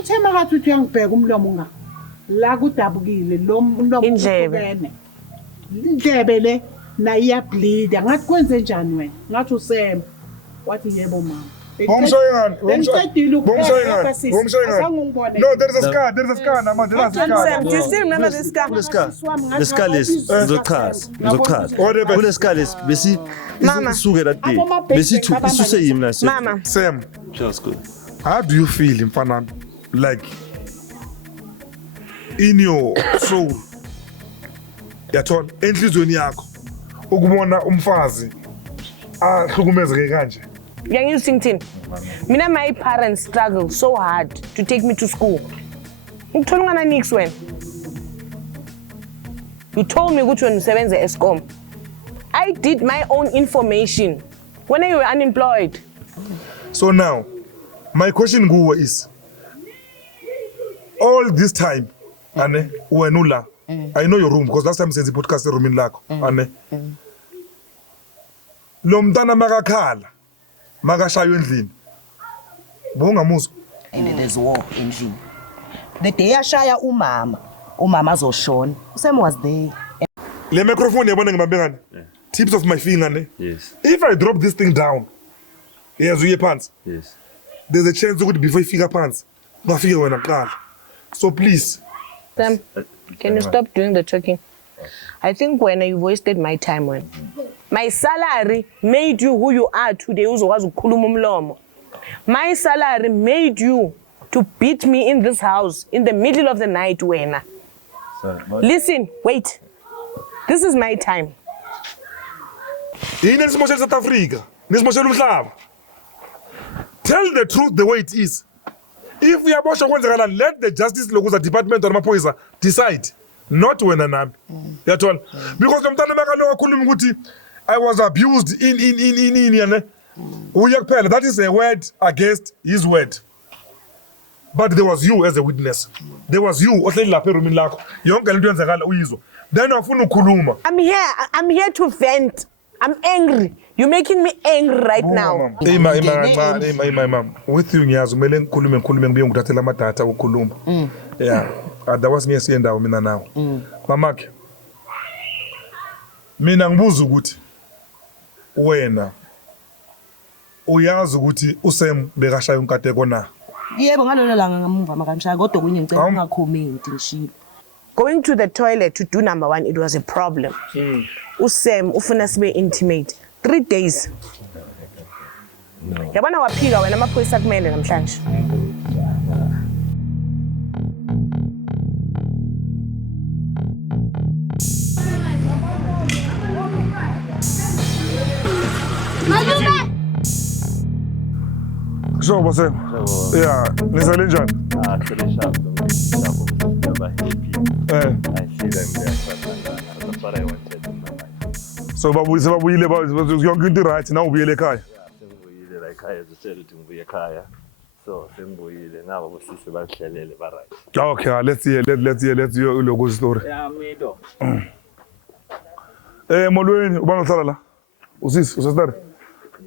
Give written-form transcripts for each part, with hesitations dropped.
Uthema kathi uthi uyangibheka umlomo nga. La kudabukile lo mlomo Indlebe. Indlebe le na iyableed. Ngathi kwenze njani wena? Ngathi usema. Wathi yebo mama. No, there is a scar. There is a scar. There is a scar. Sam, do you still remember this scar? The skull is the Kule skull is besi Mama. sugar that day. Besi to isuse yimna. Mama. Sam, Just good. how do you feel in Fanan? Like in your soul? Yathona enhlizweni yakho ukubona umfazi ahlukumezeke kanje. Young you sing tin. Mina my parents struggled so hard to take me to school. You told me nix when. You told me which one sevenze Eskom. I did my own information when you were unemployed. So now, my question Guwa is, all this time, Ane, Uenula, I know your room because last time since the podcast room in Lako, Ane. Lomdana magakhala, magashayo endlini. Bunga muzo. And there's war endlini. The day ashaya umama azoshona. Sam was there. Le microphone yabona ngibambengani. Tips of my finger, ne? Yes. If I drop this thing down, here's your pants. Yes. There's a chance you could before you figure pants. No figure when I car. So please. Sam, can you stop doing the talking? I think when you wasted my time when my salary made you who you are today. My salary made you to beat me in this house in the middle of the night when. Listen, wait. This is my time. In South Africa, tell the truth the way it is. If we are let the Justice Local Department or Mapoisa decide, not when I'm. Because I was abused in that is a word against his word. But there was you as a witness. There was you. Then I'm here to vent. I'm angry. You're making me angry right now. With you, yeah. That was me saying that now. Mamake. Mina ngibuza ukuthi wena uyazi ukuthi uSam bekashaya unkateko na. Yebo ngalolo langa ngamumva makamshaya kodwa kunye ngicela ungacomment ngishilo. Going to the toilet to do number 1, it was a problem. Usam ufuna sibe intimate 3 days. Yabona waphika wena amaphoyisa kumele namhlanje. So what's up? Yeah, nizale njani? So babuyile yonke into right now ubuyele ekhaya. Sengibuyile la ekhaya zitshela ukuthi ngibuye ekhaya. So sengibuyile ngaba bosisi bahlelele ba right. Okay, let's hear logo story. Yeah, mido. Molweni ubani uhlala la? Usisi, usastari.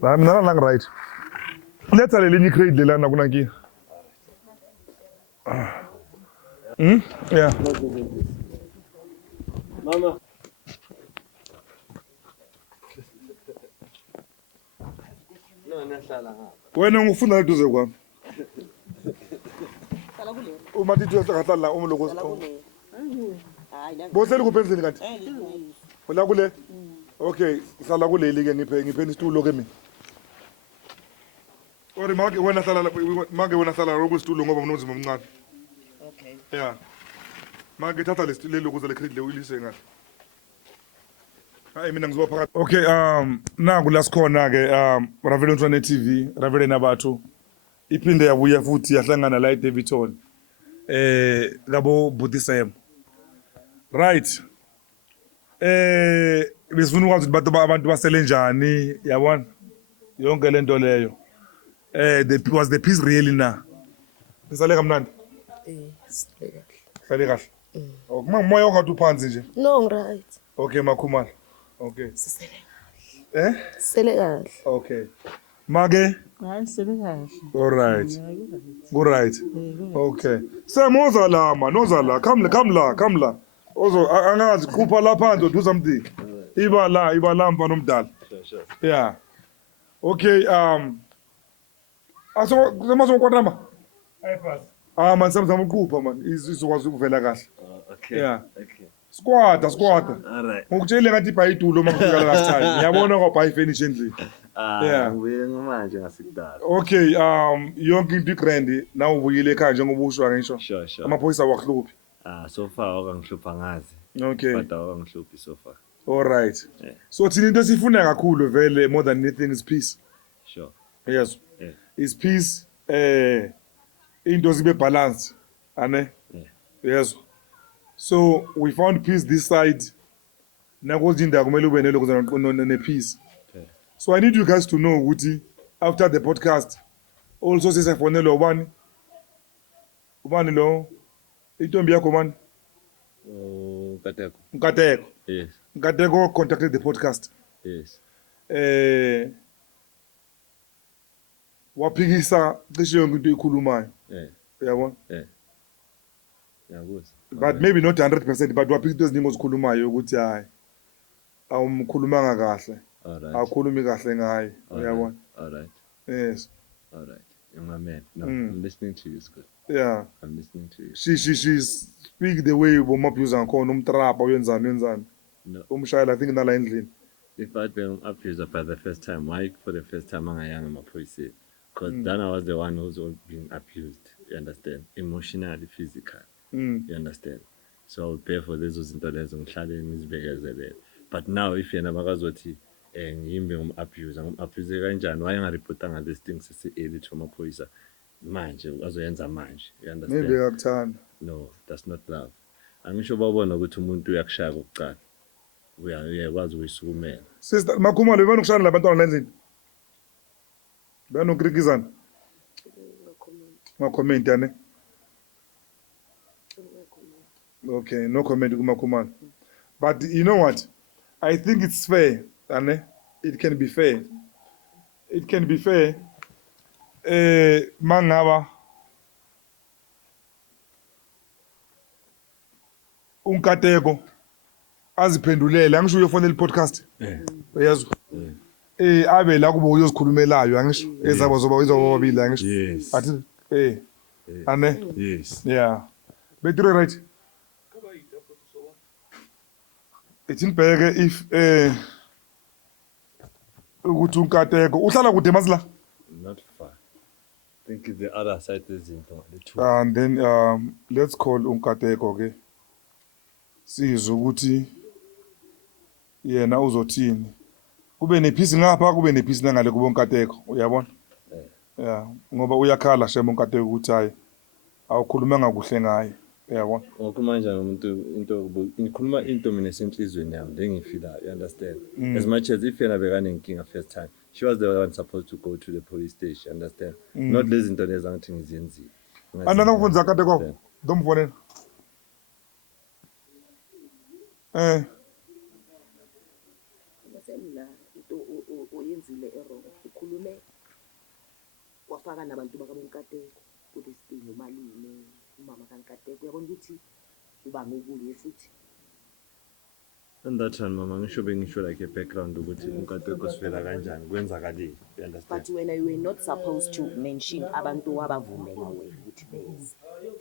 La mina lang right. Let's ale linye crate lelana kunanki. Yeah. Mama. No, nahlala ngapha. Wena ngifuna eduze kwami. Sala kule. Uma tithi uyahlala la umloko. Hayi la. Boseli kupenzeni kanti? Wala kule. Okay, sala kuleli ke ngiphe isitulo ke mina. Ori make wena sala robo isitulo ngoba unomzimba omncane. Okay. Yeah. Make thatha lesitulo ukuze le credit le uyilise ngathi. Hayi mina ngizoba phakathi. Okay, naku la sikhona ke Ravelin Tshwane TV, Ravelin Nabathu. Iphinde yabuya futhi yahlangana la eDavidton. Labo Butisem. Right. Besifuna ukwazi ukuthi abantu basele njani, yabona? Yonke lento leyo. Was the peace really na? Nisale kamnandi? Sale kahle. Okay, moya ungathi uphansi nje. No, right. Okay, makhumala. Okay. Sele kahle. Okay. Make? Hayi sebekahle. All right. Ngiyakuzwa. Good right. Okay. Sam, oza la man, oza la. Come la. Ozo, angazi khupha lapha nje do something. Iba la mfana omdala. Sure. Yeah. Okay, aso kumaso kwatama. Man, samsam uqupha man. Izokwazi ukuvela kahle. Okay. Yeah. Okay. Squatter. All right. Ngikutshela ngathi ibhayitulo makufika la last time. Ngiyabona kwa bhayi finish endlini. Yeah. Ngibuye ngamanje ngasikudala. Okay, yonke into igrand na ubuyile ekhaya njengoba usho ngisho. Sure. Amaphoyisa wakuhluphi. So far okangihlupha ngazi. Okay. But okangihluphi so far. All right. Yeah. So thina into esifuna kakhulu vele more than anything is peace. Sure. Yes. Yeah. Is peace into zibe balanced. Ane? Yeah. Yes. So we found peace this side. Nakozinda kumele ube ne peace. Okay. So I need you guys to know ukuthi after the podcast also sisafonela ubani lo intombi yakho man Kateko. Nkateko. Yes. Nkateko contacted the podcast. Yes. Waphikisa cishe yonke into ikhulumayo. Yeah. Uyabona? Yeah. Ngiyakuzwa. But maybe not 100%, but waphikisa into eziningi ozikhulumayo ukuthi hayi awumkhulumanga kahle. All right. Awukhulumi kahle ngaye. Uyabona? All right. Yes. All right. Young man. No, Mm. I'm listening to you, Scott. Yeah. I'm listening to you. She speak the way bomabuse ngakhona umtrapa uyenzani. No. Umshayela I think nala endlini. If I'd been abused by the first time, why for the first time angayanga amaphoyisa? Because then I was the one who's being abused. You understand? Emotionally, physically. You understand? So I would pay for lezo zinto lezo ngihlale ngizibekezelele. But now if yena bakazothi ngiyimbe ngum-abuse kanjani wayengaripotanga lezi things sese-early to amaphoyisa manje azoyenza manje. You understand? Maybe akakuthanda. No, that's not love. Angisho babona ukuthi umuntu uyakushaya kokuqala. Uyakwazi ukuyisukumela. Sister Makhumalo ubani ukushana labantwana la endlini? Banokrikizana. Comment ane. Okay, no comment kuMakhumalo. But you know what? I think it's fair, ane. It can be fair. It can be fair. Mangaba unkateko aziphendulele angisho uyofonela podcast. Uyezwa? Abe la kubo uyozikhulumelayo angisho ezabo izobabili angisho. Yes. Athi ane. Yes. Yeah. Bethu right. It's impeke if ukuthi unkateko uhlala kude masila. Not far. I think it's the other side is in the two. And then let's call unkateko okay. Sizwe ukuthi yena uzothini. Kube nephisi ngapha kube nephisi nangale kubo unkateko uyabona? Yeah, ngoba uyakhala shema unkateko ukuthi hayi awukhulumanga kuhle ngaye. Uyabona? Ngokhuluma kanjani umuntu ngikhuluma into mina esenhlizweni yami lengifila, you understand? As much as if yena bekanenkinga first time, she was the one supposed to go to the police station, understand? Not lezi zinto lezi angithi ngizenzile. Andana kufunza unkateko ndomfonela. Masemla into oyenzile errong ukhulume wafaka nabantu bakabonkateko kulesitini umalume umama kaNkateko uyabona ukuthi ubange kuye futhi And that time mama ngisho bengisho like a background ukuthi unkateko sivela kanjani kwenzakalile, you understand? but when you were not supposed to mention abantu wabavumela wena ukuthi bese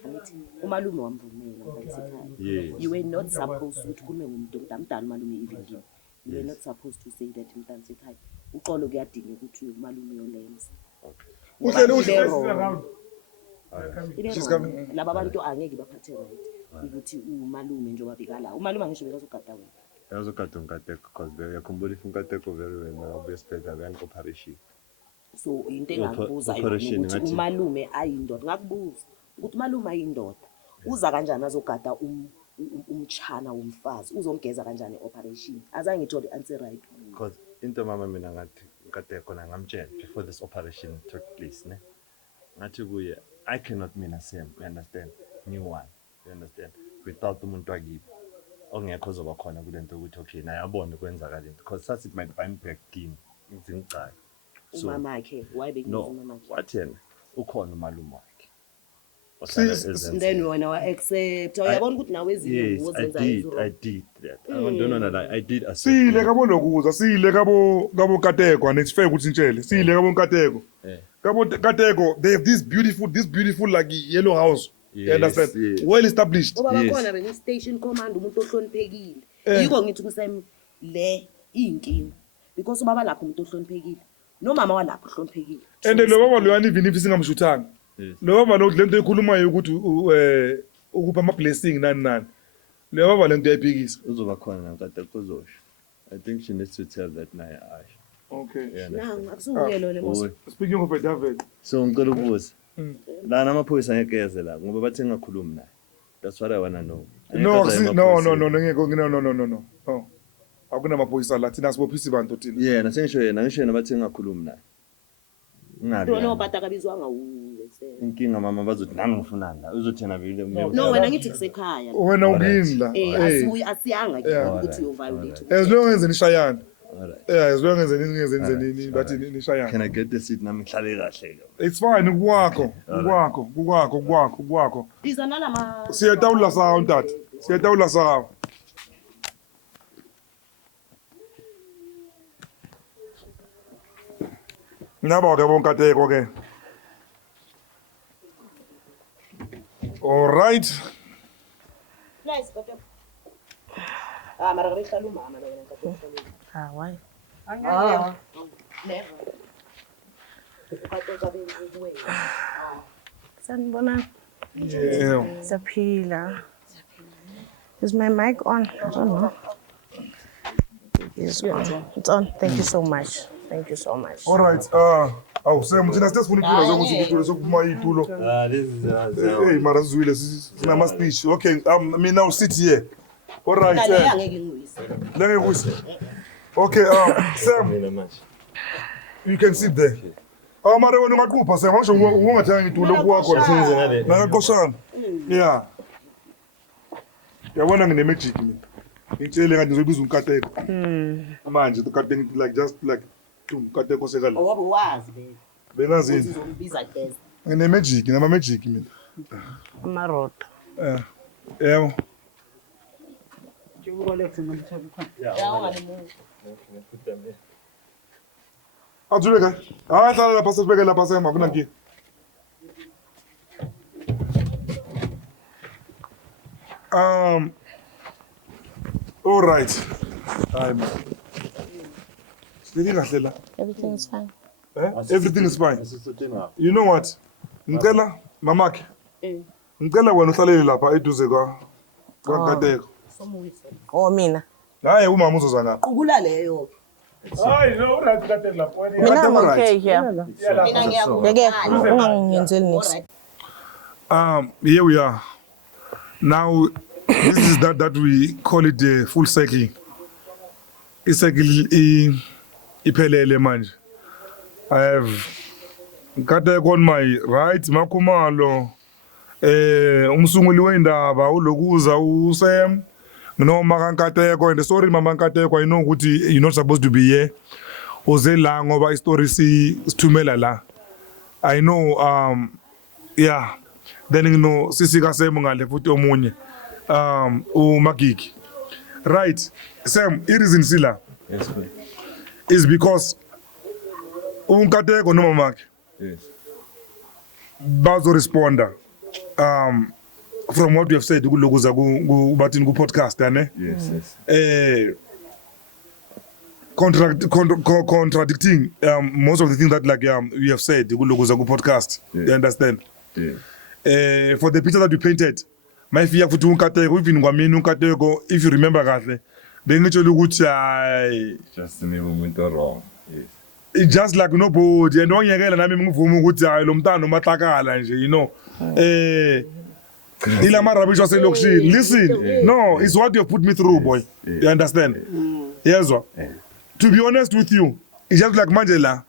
angithi umalume wamvumela ngalesekhaya. Yes. You were not supposed to khulume ngomuntu omdala umalume even kimi. You were not supposed to say that umntana sekhaya uqolo kuyadinga ukuthi umalume yolenza. She's coming. Laba abantu angeke baphathe right ukuthi umalume njengoba bekala umalume angisho bekazogada wena. Yazokade unkateko because yakhumbula if unkateko very well now besibhedlela beyani operation. So into engakubuza Operation ukuthi ngathi- umalume ayindoda ngakubuza ukuthi umalume ayindoda uza kanjani azogada umtshana womfazi uzongeza kanjani operation azange ngithole answer right. Because into mama mina ngathi unkateko na ngamtshela before this operation took place ne. Ngathi kuye I cannot mean a same, you understand? New one, you understand? Without umuntu wakibo. Ongekho ozoba khona kulento ukuthi okay naye abone kwenzakala into because sathi it might bind back kini ngizingicala. umamakhe wayebekiza No, umamakhe wathi yena ukhona umalume wakhe. then wena wa-accept uyabona ukuthi nawe Yes, ezinye I did that. I don't know that I did accept. Sile kabo lokuza, sile kabo Kateko, and it's fair ukuthi ngitshele. Sile kabo Kateko. Kabo Kateko, they have this beautiful like yellow house. You Yes, understand? yes. Well established. ngoba Yes. bakhona bene-station command umuntu ohloniphekile yiko ngithi kusem le iyinkinga because ubaba lapho umuntu ohloniphekile nomama walapho ohloniphekile And lo baba loyani even if singamshuthanga. Yes. Lo baba lo lento ekhulumayo ukuthi ukupha ama blessing nani. Le baba lento yayiphikisa. Uzoba khona nakade kuzosho. I think she needs to tell that naye Ash. Okay. Yeah, nangu akusuke lo le mos Speaking of David. so ngicela ukubuza. Lana amaphoyisa ngeke yeze la ngoba bathi ngikhulumi naye. That's what I want to know. No, ngeke no. Oh. Akuna maphoyisa la thina sibophisa abantu thina. Yeah, ngisho yena bathi ngikhulumi naye. Ngabe. no bata kabizwanga uwesele Inkinga mama bazothi nami ngifunani la. Uzothena vile. no wena ngithi kusekhaya Wena ukini la. asiyanga ke ukuthi uviolate As long as nishayana. Alright. Yeah, as long as nini bathi nishayana. Can I get the seat nami ngihlale kahle? It's fine kukwakho. iza nalama Siyatawula sawa ntata. Siyatawula sawa. Ngaba ke bonkateko ke. All right. nice kodwa mara re hlalo mama la wena ka Why? never ukateka benziwe Sanibona. Yeah. Saphila. Is my mic on? I don't know. It's on. It's on. Thank you so much. Thank you so much. All right. Sam thina sesifuna itulo zokuthi itulo sokuphuma itulo. This is Hey mara sizwile sinama speech. Okay, me now sit here. All right. ngale angeke ngiyise Let me whisper. Okay, Sam, you can sit there. Mara wena ungaqupha Sam, ngisho ungathanga itulo kwakho la. Nakakoshana. Yeah. Yabona ngine magic mina. Ngitshele ngathi ngizobiza unkateko. Manje ukateko like just like unkateko sekala. ngoba wazi le Bengazi. uzobiza test Ngine magic, ngama magic mina. Amarot. Yebo. Ajule ka. Hlala lapha sibeke lapha Sam akunankinga. All right. Hayi man. Sibeke kahle la. Everything is fine. Everything is fine. You know what? Ngicela mamakhe. Ngicela wena uhlalele lapha eduze kwankateko. Oh, mina. Hayi umama uzoza ngapha. qukula leyo Hayi no uright kateko lapha. Mina I'm okay here. mina Yeke, ungangenzeli nix. Here we are. Now, this is that we call it the full cycle. Icycle iphelele manje. I have Kateko on my right, Makumalo, umsunguli wendaba ulokuza uSam, noma kaNkateko and sorry mama Nkateko I know ukuthi you're not supposed to be here. Uze la ngoba istory sithumela la. I know yeah. Then you know sisi kaSam ngale futhi omunye uMagiki. Right. Sam, reason sila. Yes, sir. Is because unkateko noma makhe Yes. bazo responda from what you have said kulokuza bathini ku podcast ne Yes. contradicting most of the things that like you have said kulokuza ku podcast. Yeah. You understand? Yeah. For the picture that you painted mayifika futhi unkateko even kwamini unkateko if you remember kahle bengitshela ukuthi hayi Just me umuntu wrong. Yes. it's just like nobody and ongiyekela nami ngivuma ukuthi hayi lo mntana umahlakala nje you know ila marabish waselokishini listen no it's what you put me through boy you understand yezwa to be honest with you it's just like manje la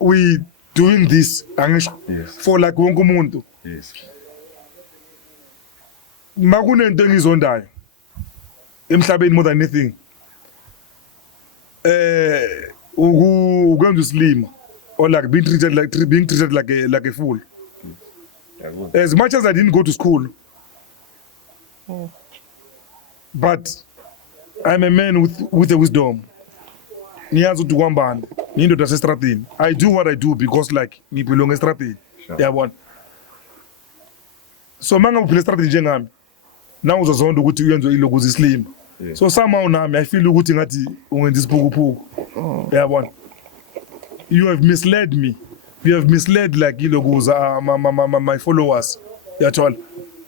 we doing this angisho for like wonke umuntu Yes. makunento engizondayo emhlabeni more than anything going to slim or like being treated like a fool. As much as I didn't go to school, but I'm a man with a wisdom. Niyazi ukuthi kwambani, ngindoda sesitratini. I do what I do because like ngibelong estratini. Yabona. So manga uphile estratini njengami. Now uzozonda ukuthi uyenze ilokuzi slim. So somehow nami I feel ukuthi ngathi ungenza isiphukuphuku. Yabona. You have misled me. You have misled like ilokuza my followers. Yathola.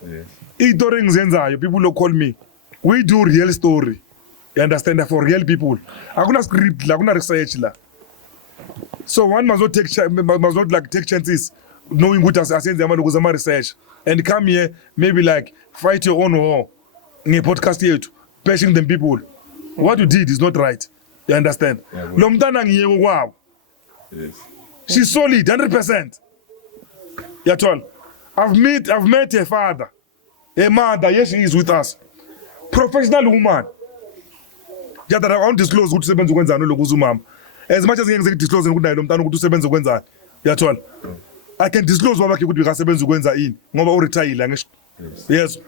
Yes. Itori ngizenzayo, people will call me. We do real story. You understand that for real people. Akuna script la, akuna research la. So one must not take chances knowing what asenze ama research and come here maybe like fight your own war. Nge podcast yethu bashing them people. What you did is not right. You understand? Lo mntana ngiyeko kwawo. Yes. She's solid 100%. Yathola. I've met her father. Her mother, yes, she is with us. Professional woman. Yeah, that I won't disclose ukuthi usebenza ukwenzani lokuza umama. As much as ngeke disclose ukuthi naye lo mntana ukuthi usebenza ukwenzani. Yathola. I can disclose babakhe ukuthi bekasebenza ukwenza ini ngoba uretire ngisho. Yes.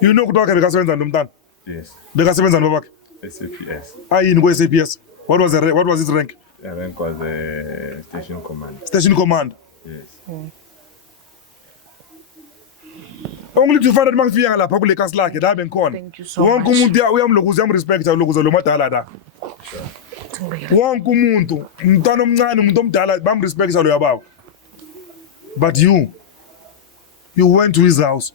You know ukuthi wakhe bekasebenza lo mntana? Yes. Bekasebenza babakhe? SAPS. Ayini ku SAPS? What was his rank? The rank was a station commander. Station commander. Yes. Only to find out mangifika lapha kule kasi lakhe la bengikhona. Thank you so much. Wonke umuntu uyamlokuza uyamrespecta lokuza lo madala la. Wonke umuntu, umntwana omncane umuntu omdala bamrespecta lo yababa. But you went to his house.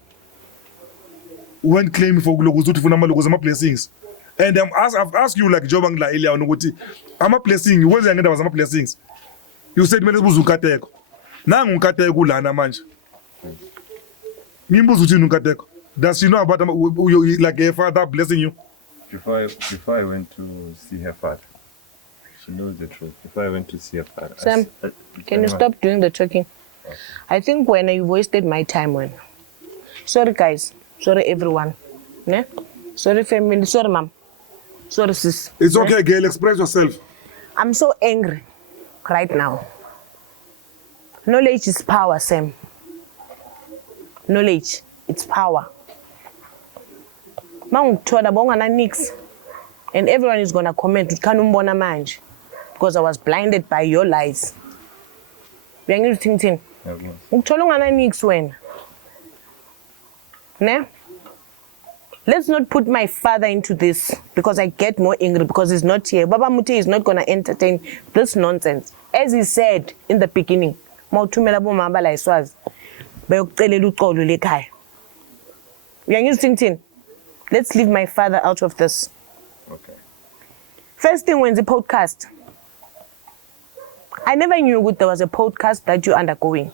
Went claiming for lokuza uthi ufuna amalokuza ama blessings. And I've asked you like job ngila earlier ukuthi ama blessing wenza ngendaba zama blessings. You said mele sibuza unkateko. Nangu unkateko kulana manje. Does she know about like her father blessing you? Before I went to see her father, she knows the truth. Before I went to see her father, Sam, can you stop doing the talking? Okay. I think when I wasted my time when. Sorry guys, sorry everyone. Ne? Sorry family, sorry mom. Sorry sis. It's okay, girl, express yourself. I'm so angry right now. Knowledge is power, Sam. Knowledge, it's power. Manguthola bongana nix, and everyone is gonna comment kanumbona manje because I was blinded by your lies. Uyangizithinthini? Ukuthola ungana nix wena. Ne? Let's not put my father into this because I get more angry because he's not here. Baba Muti is not gonna entertain this nonsense. As he said in the beginning, mawuthumela bomama la iswazi. Bayokucelela uxolo lekhaya. Uyangizithinthini? Let's leave my father out of this. Okay. First thing when the podcast. I never knew there was a podcast that you're undergoing.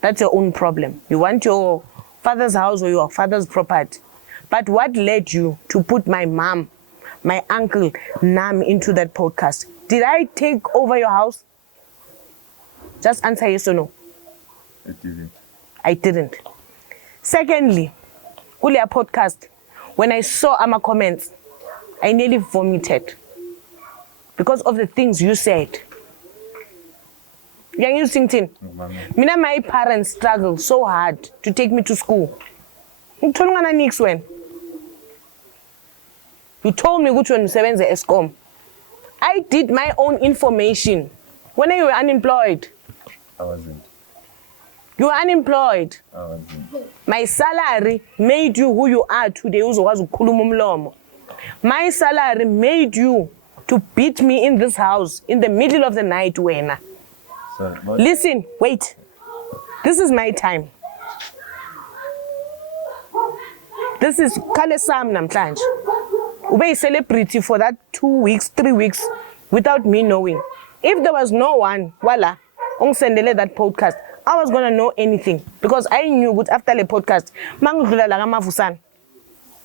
That's your own problem. You want your father's house or your father's property. But what led you to put my mom, my uncle, Nam into that podcast? Did I take over your house? Just answer yes or no. I didn't. Secondly, Kulia podcast, when I saw my comments, I nearly vomited because of the things you said. Young Sington, Mina, my parents struggled so hard to take me to school. You told me which one seven the ESCOM. I did my own information. When you were unemployed. I wasn't. You were unemployed. I wasn't. My salary made you who you are today. My salary made you to beat me in this house in the middle of the night. Sorry, listen, wait. This is my time. This is Kale Sam Namtlanje. Ube a celebrity for that 2 weeks, 3 weeks without me knowing. If there was no one, voila, ungsendele that podcast, I was gonna know anything because I knew good after the podcast. Mangudlula la ngamavusana.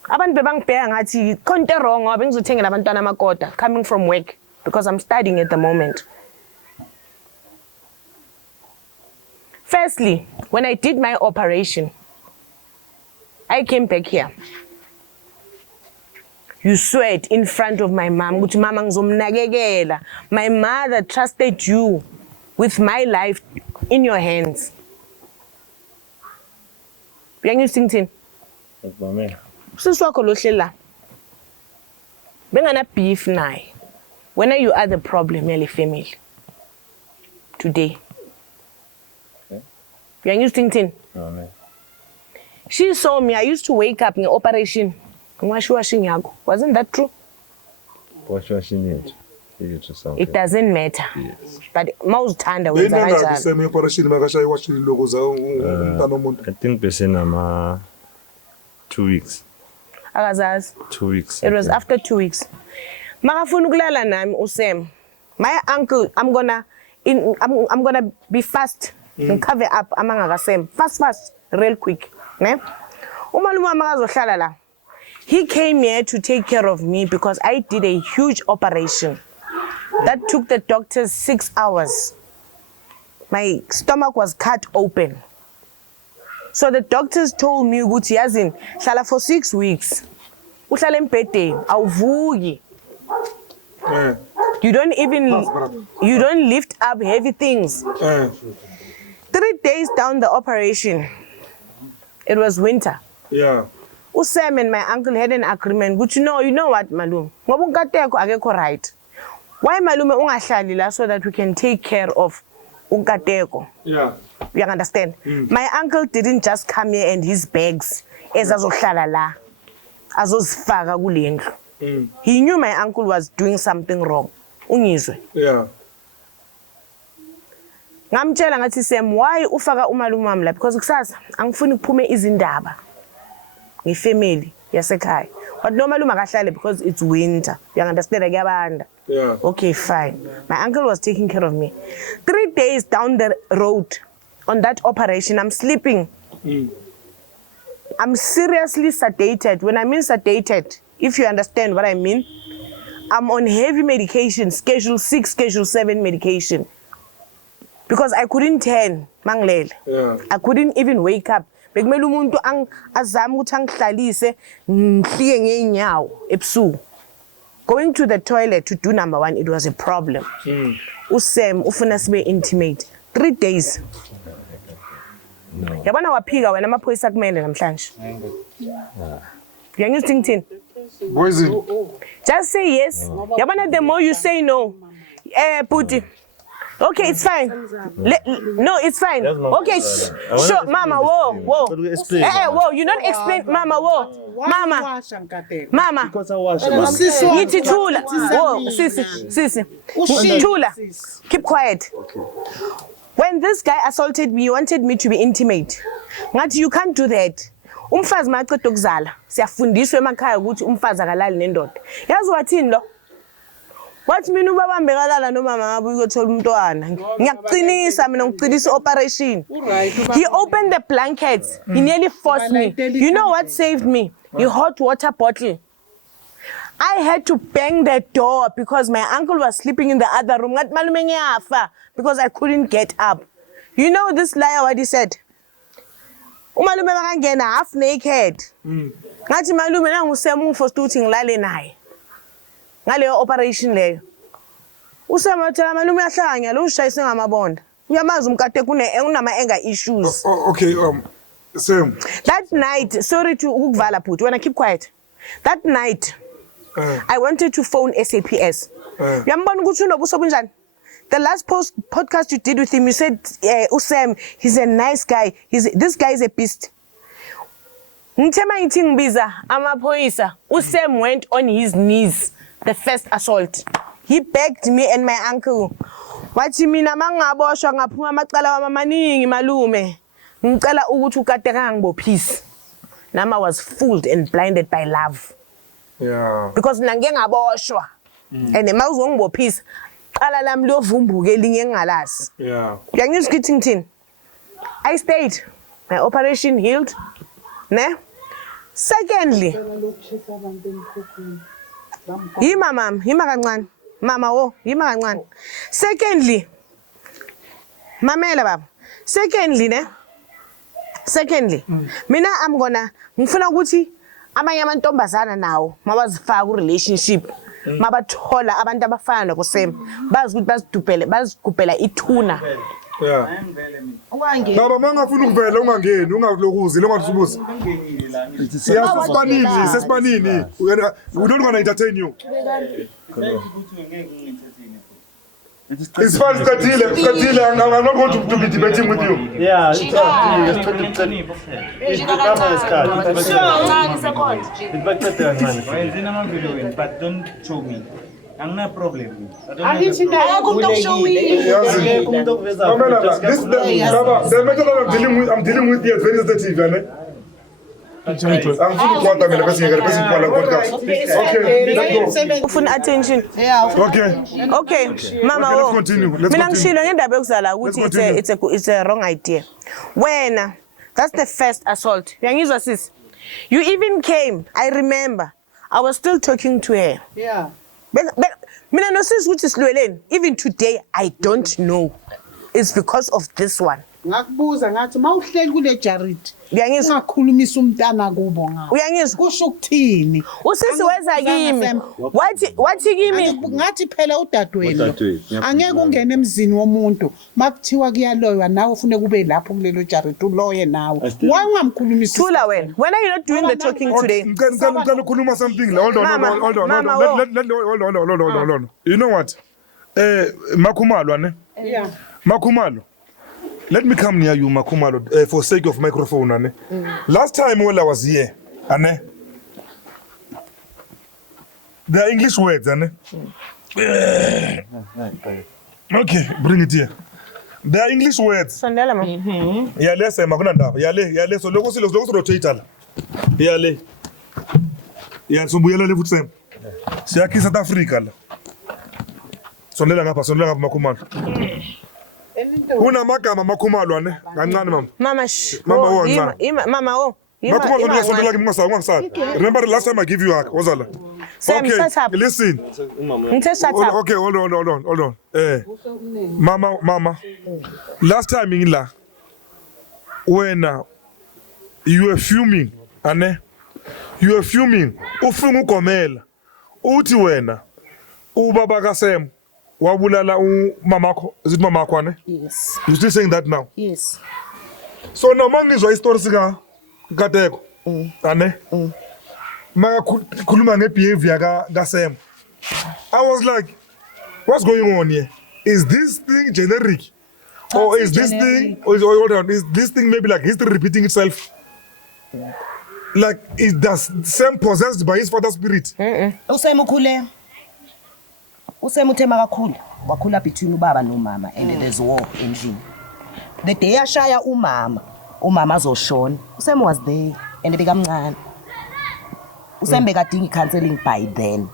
Abantu bebangibheka ngathi konke wrong ngoba ngizothengela abantwana amakota coming from work because I'm studying at the moment. Firstly, when I did my operation, I came back here. You swear it in front of my mom. Ukuthi mama ngizomnakekela. My mother trusted you with my life in your hands. Uyangizwa Mama. Sisi wakho lo hlela. Bengana beef naye. When you are the problem yale family today. Uyangizwa Mama. She saw me. I used to wake up in operation. Washing yakho. Wasn't that true? Washing It doesn't matter. Yes. But mawuzithanda wenza kanjalo. Same operation makashaya washile logo za umntana omuntu. I think besenama 2 weeks. Akazazi. 2 weeks. It was after 2 weeks. Makafuna ukulala nami uSam. My uncle, I'm gonna be fast and cover up amangakasem. Fast, real quick. Ne? Umalume wami akazohlala la. He came here to take care of me because I did a huge operation that took the doctors 6 hours. My stomach was cut open. So the doctors told me ukuthi yazini hlala for 6 weeks. Uhlala embhedeni awuvuki. You don't lift up heavy things. 3 days down the operation, it was winter. Yeah. Sam and my uncle had an agreement. But you know what, Malume? Ngoba unkateko akekho right. Why Malume ungahlali la so that we can take care of unkateko? Yeah. You understand? My uncle didn't just come here and his bags ezazohlala la. Azozifaka kule ndlu. He knew my uncle was doing something wrong. Ungizwe. Yeah. Ngamtshela ngathi Sam, why ufaka umalume wami la? Because kusasa angifuni kuphume izindaba ngefamily yasekhaya. But no malume akahlale because it's winter. You understand? Akuyabanda. Yeah. Okay, fine. My uncle was taking care of me. 3 days down the road on that operation, I'm sleeping. I'm seriously sedated. When I mean sedated, if you understand what I mean, I'm on heavy medication, schedule 6, schedule 7 medication. Because I couldn't turn, Manglele. Yeah. I couldn't even wake up. Bekumele umuntu azama ukuthi angihlalise ngihlike ngeenyawo ebusuku. Going to the toilet to do number 1, it was a problem. uSam ufuna sibe intimate 3 days. Yabona waphika wena amaphoyisa kumele namhlanje. Uyangizwa ngithini? Boys. Just say yes. Yabona the more you say no. Puti. Okay, it's fine. No, it's fine. Okay, sure, Mama. Whoa. Whoa. You don't explain, Mama. Whoa, Mama. Because I was. Yithi thula. Whoa, sisi. Thula. Keep quiet. Okay. When this guy assaulted me, he wanted me to be intimate. Ngathi you can't do that. Umfazi maqeda ukuzala. Siyafundiswa emakhaya ukuthi umfazi akalali nendoda. Yazi wathini lo? Wathi mina ubabambe kalala nomama ngabe uyothola umntwana. Ngiyakuqinisa mina ngiqinisa operation. He opened the blankets. He nearly forced me. You know what saved me? A hot water bottle. I had to bang the door because my uncle was sleeping in the other room. Ngathi malume ngiyafa because I couldn't get up. You know this liar what he said? Umalume makangena half naked. Ngathi malume nanguSam ungifosita ukuthi ngilale naye. Ngaleyo operation leyo. uSam wathi malume uyahlanya lo ushayise ngamabonda. Uyamazi umkade kunama anger issues. Okay, Sam. That night, sorry to ukuvala put. When I keep quiet. That night, I wanted to phone SAPS. Uyambona ukuthi unobuso bunjani? The last podcast you did with him, you said, uSam, he's a nice guy. This guy is a beast. Ngithema ngithi ngibiza amaphoyisa. uSam went on his knees the first assault. He begged me and my uncle. Wathi mina mangaboshwa ngaphuma amacala wamaningi malume. Ngicela ukuthi ukateka ngibophisa. Nama was fooled and blinded by love. Yeah. Because mina ngeke ngaboshwa. And mawuzongibophisa qala lami lovumbuke elinye engalazi. Yeah. Uyangizwa ukuthi ngithini? I stayed. My operation healed. Ne? Secondly, yima kancane. Mama wo, yima kancane. Secondly, mamela baba. Secondly, mina ngifuna ukuthi amanye amantombazana nawo mawazifaka ku relationship mabathola abantu abafana nokusema bazi ukuthi bazigubhela ithuna. Yeah. Baba mangafuna ukuvela ungangeni ungalokuzi ungasubuzi. Sesibanini. We don't gonna entertain you. It's fine, Katile. I'm not going to be debating with you. Yeah, it's but don't show me. I'm not problem. The method I'm dealing with here is very sensitive, I'm Ufuna attention. Okay. Mama, let's continue. Mina ngishilo ngendaba yokuzala ukuthi it's a wrong idea. Wena, that's the first assault. Uyangizwa sis? You even came. I remember. I was still talking to her. Yeah. Mina no sis ukuthi silweleni. Even today I don't know. It's because of this one. Ngakubuza ngathi mawuhleli kule Jared. Uyangizwa? Ungakhulumisa umntana kubo ngawo. Uyangizwa? Kusho ukuthini? Usisi weza kimi. Wathi kimi? Ngathi phela udadewenu. Angeke ungene emzini womuntu. Makuthiwa kuyaloywa nawe ufune kube lapho kulelo Jared uloye nawe. Why ungamkhulumisa? Thula wena. When are you not doing the talking today? Ngicela ukukhuluma something. Hold on. You know what? Makhumalo ne? Yeah. Makhumalo. Let me come near you, Makhumalo, for sake of microphone, Ane. Last time when I was here, Ane, there are English words, Ane. Okay, bring it here. There are English words. Sondela ma. Yale say makunanda. Yale so logo rotate ala. Yale. Ya so buyela le futhi same. Siyakhi South Africa la. Sondela ngapha Makhumalo. Unamagama Makhumalo ane kancane mama. Mama Mama remember the last time I give you a wazala. Okay, listen. Okay, hold on. Mama. Last time in la when you were fuming, ane. You were fuming. Ufungu komela. Uthi wena. Ubaba kaSem. Wabulala mamako. Is it mamako ane? Yes. You still saying that now? Yes. So now mangizwa story sika Kateko. Ane? Maka kuluma ngebehavior kaSem. I was like, what's going on here? Is this thing generic? Or is this thing is this thing maybe like history repeating itself? Like is Sam possessed by his father's spirit? Usem ukhule. Usem uthema kakhulu. Wakhula between ubaba nomama and there's war endlini. The day ashaya umama azoshona. Usem was there and bekamncane. Usem bekadinga counseling by then.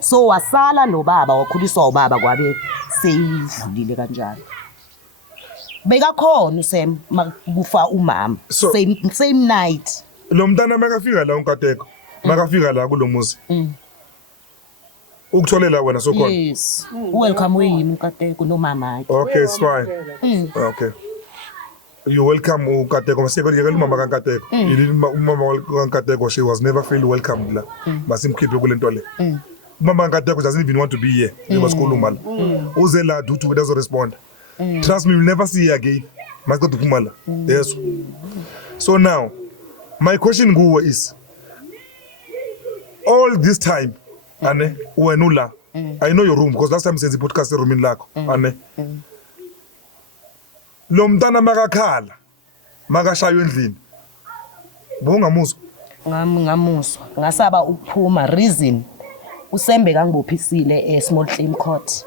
So wasala nobaba wakhuliswa ubaba kwabe seyidlulile kanjalo. Bekakhona usem makufa umama same night. Lo mntana makafika la uNkateko. Makafika la kulomuzi. Ukutholela wena sokhona. Yes. Welcome we uNkateko nomama. Okay, it's fine. Okay. You welcome uNkateko. Masiko yekela umama kaNkateko. Umama kaNkateko, she was never feel welcome la. Masimkhiphe kule nto le. Umama kaNkateko doesn't even want to be here. He was khuluma la. Uze la duty doesn't respond. Trust me, we'll never see her again. Masiko duphumala. Yes. So now, my question kuwe is, all this time, Ane, uenula, I know your room, because last time since the podcast room in lako, Ane. Lo mntana makakhala, makashayo endlini. Bongamuzwa. Ngamuzwa. Ngasaba ukuphuma reason usembe kangibophisile small claim court.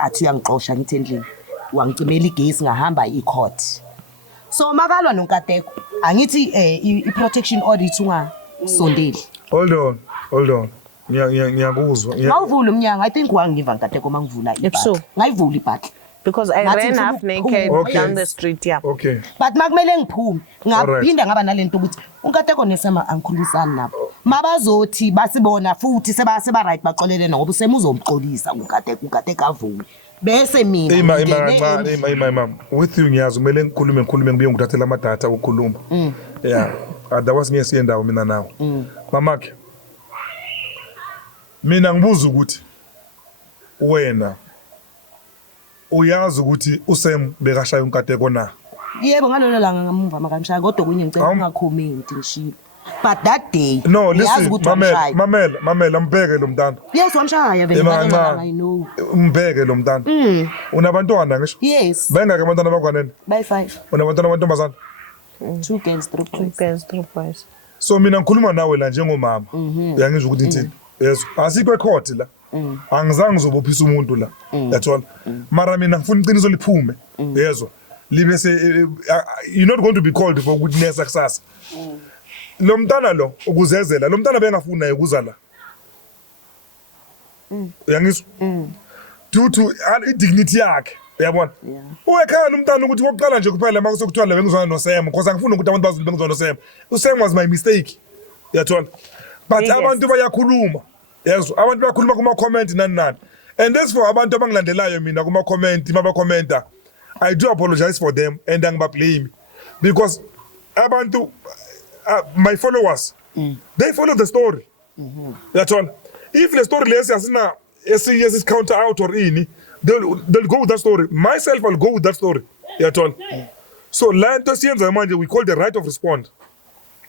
Athi uyangixosha ngithi endlini. Wangicimela igesi ngahamba icourt. So makalwa noNkateko angithi i-protection order ungasondeli. Hold on. Ngiyakuzwa. Ngawuvula umnyango. I think wangiva Nkateko mangivula ibhatla. Ngayivula ibhatla. Because I ran half naked down the street, yeah. Okay. But makumele ngiphume. Ngaphinda ngaba nalento ukuthi uNkateko nesema angikhulisani nabo. Mabazothi basibona futhi seba right baxolele ngoba usema uzomxolisa uNkateko avule. Bese mina Imam with you ngiyazi kumele ngikhulume ngibuye ngikuthathela amadatha ukukhuluma. Yeah. otherwise ngeke siye ndawo mina nawe mamakhe mina ngibuza ukuthi wena uyazi ukuthi uSam bekashaya unkateko na Yebo ngalona langa ngamuva makamshaya kodwa kunye ngicela ungakhomenti ngishilo. But that day no ngiyazi listen ukuthi wamshaya. mamela mbheke lo mntana Yes wamshaya vele ngalona langa I know. mbheke lo mntana unabantwana ngisho Yes. bengake abantwana bakwanene By 5. unabantwana amantombazana 2 girls 3 boys. 2 girls, 3 boys. so mina ngikhuluma nawe la njengomama uyangizwa ukuthi ngithini yeso asikho ecourt la angizange ngizobophisa umuntu la yathola mara mina ngifuna iqiniso liphume yezwa libe se you're not going to be called for witness kusasa lo mntana lo ukuzezela lo mntana bengafuni naye ukuza la uyangizwa due to dignity yakhe uyabona uyekhaya umntana ukuthi wokuqala nje kuphela mase kuthiwa la bengizwana noSam because angifuni ukuthi abantu bazulu bengizwana noSam uSam was my mistake uyathola but Yes. abantu bayakhuluma yezwa abantu bayakhuluma kuma comment nani and that's for abantu abangilandelayo mina kuma comment maba commenta I do apologize for them and angibablame because abantu my followers they follow the story uyathola if the story lesi asina esinye counter out or ini they'll go with that story myself I'll go with that story uyathola so la nto siyenza manje we call the right of respond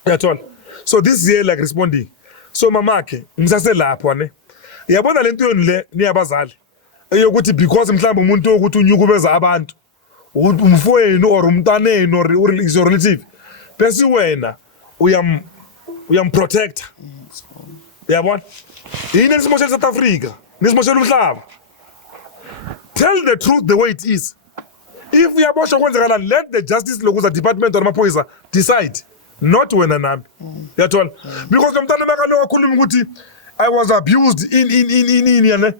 uyathola so this is here like responding so mamakhe ngisaselapho ne yabona lento yoni le niyabazali eyokuthi because mhlawumbe umuntu ukuthi unyukubeza abantu umfowenu or umntaneni or is your relative bese wena uyamprotecta uyabona yini esimoshela South Africa nisimoshela umhlaba tell the truth the way it is if uyaboshwa kwenzekala let the justice lokuza department or amaphoyisa decide not wena nami uyathola because lo mntana makalo akhuluma ukuthi I was abused in yana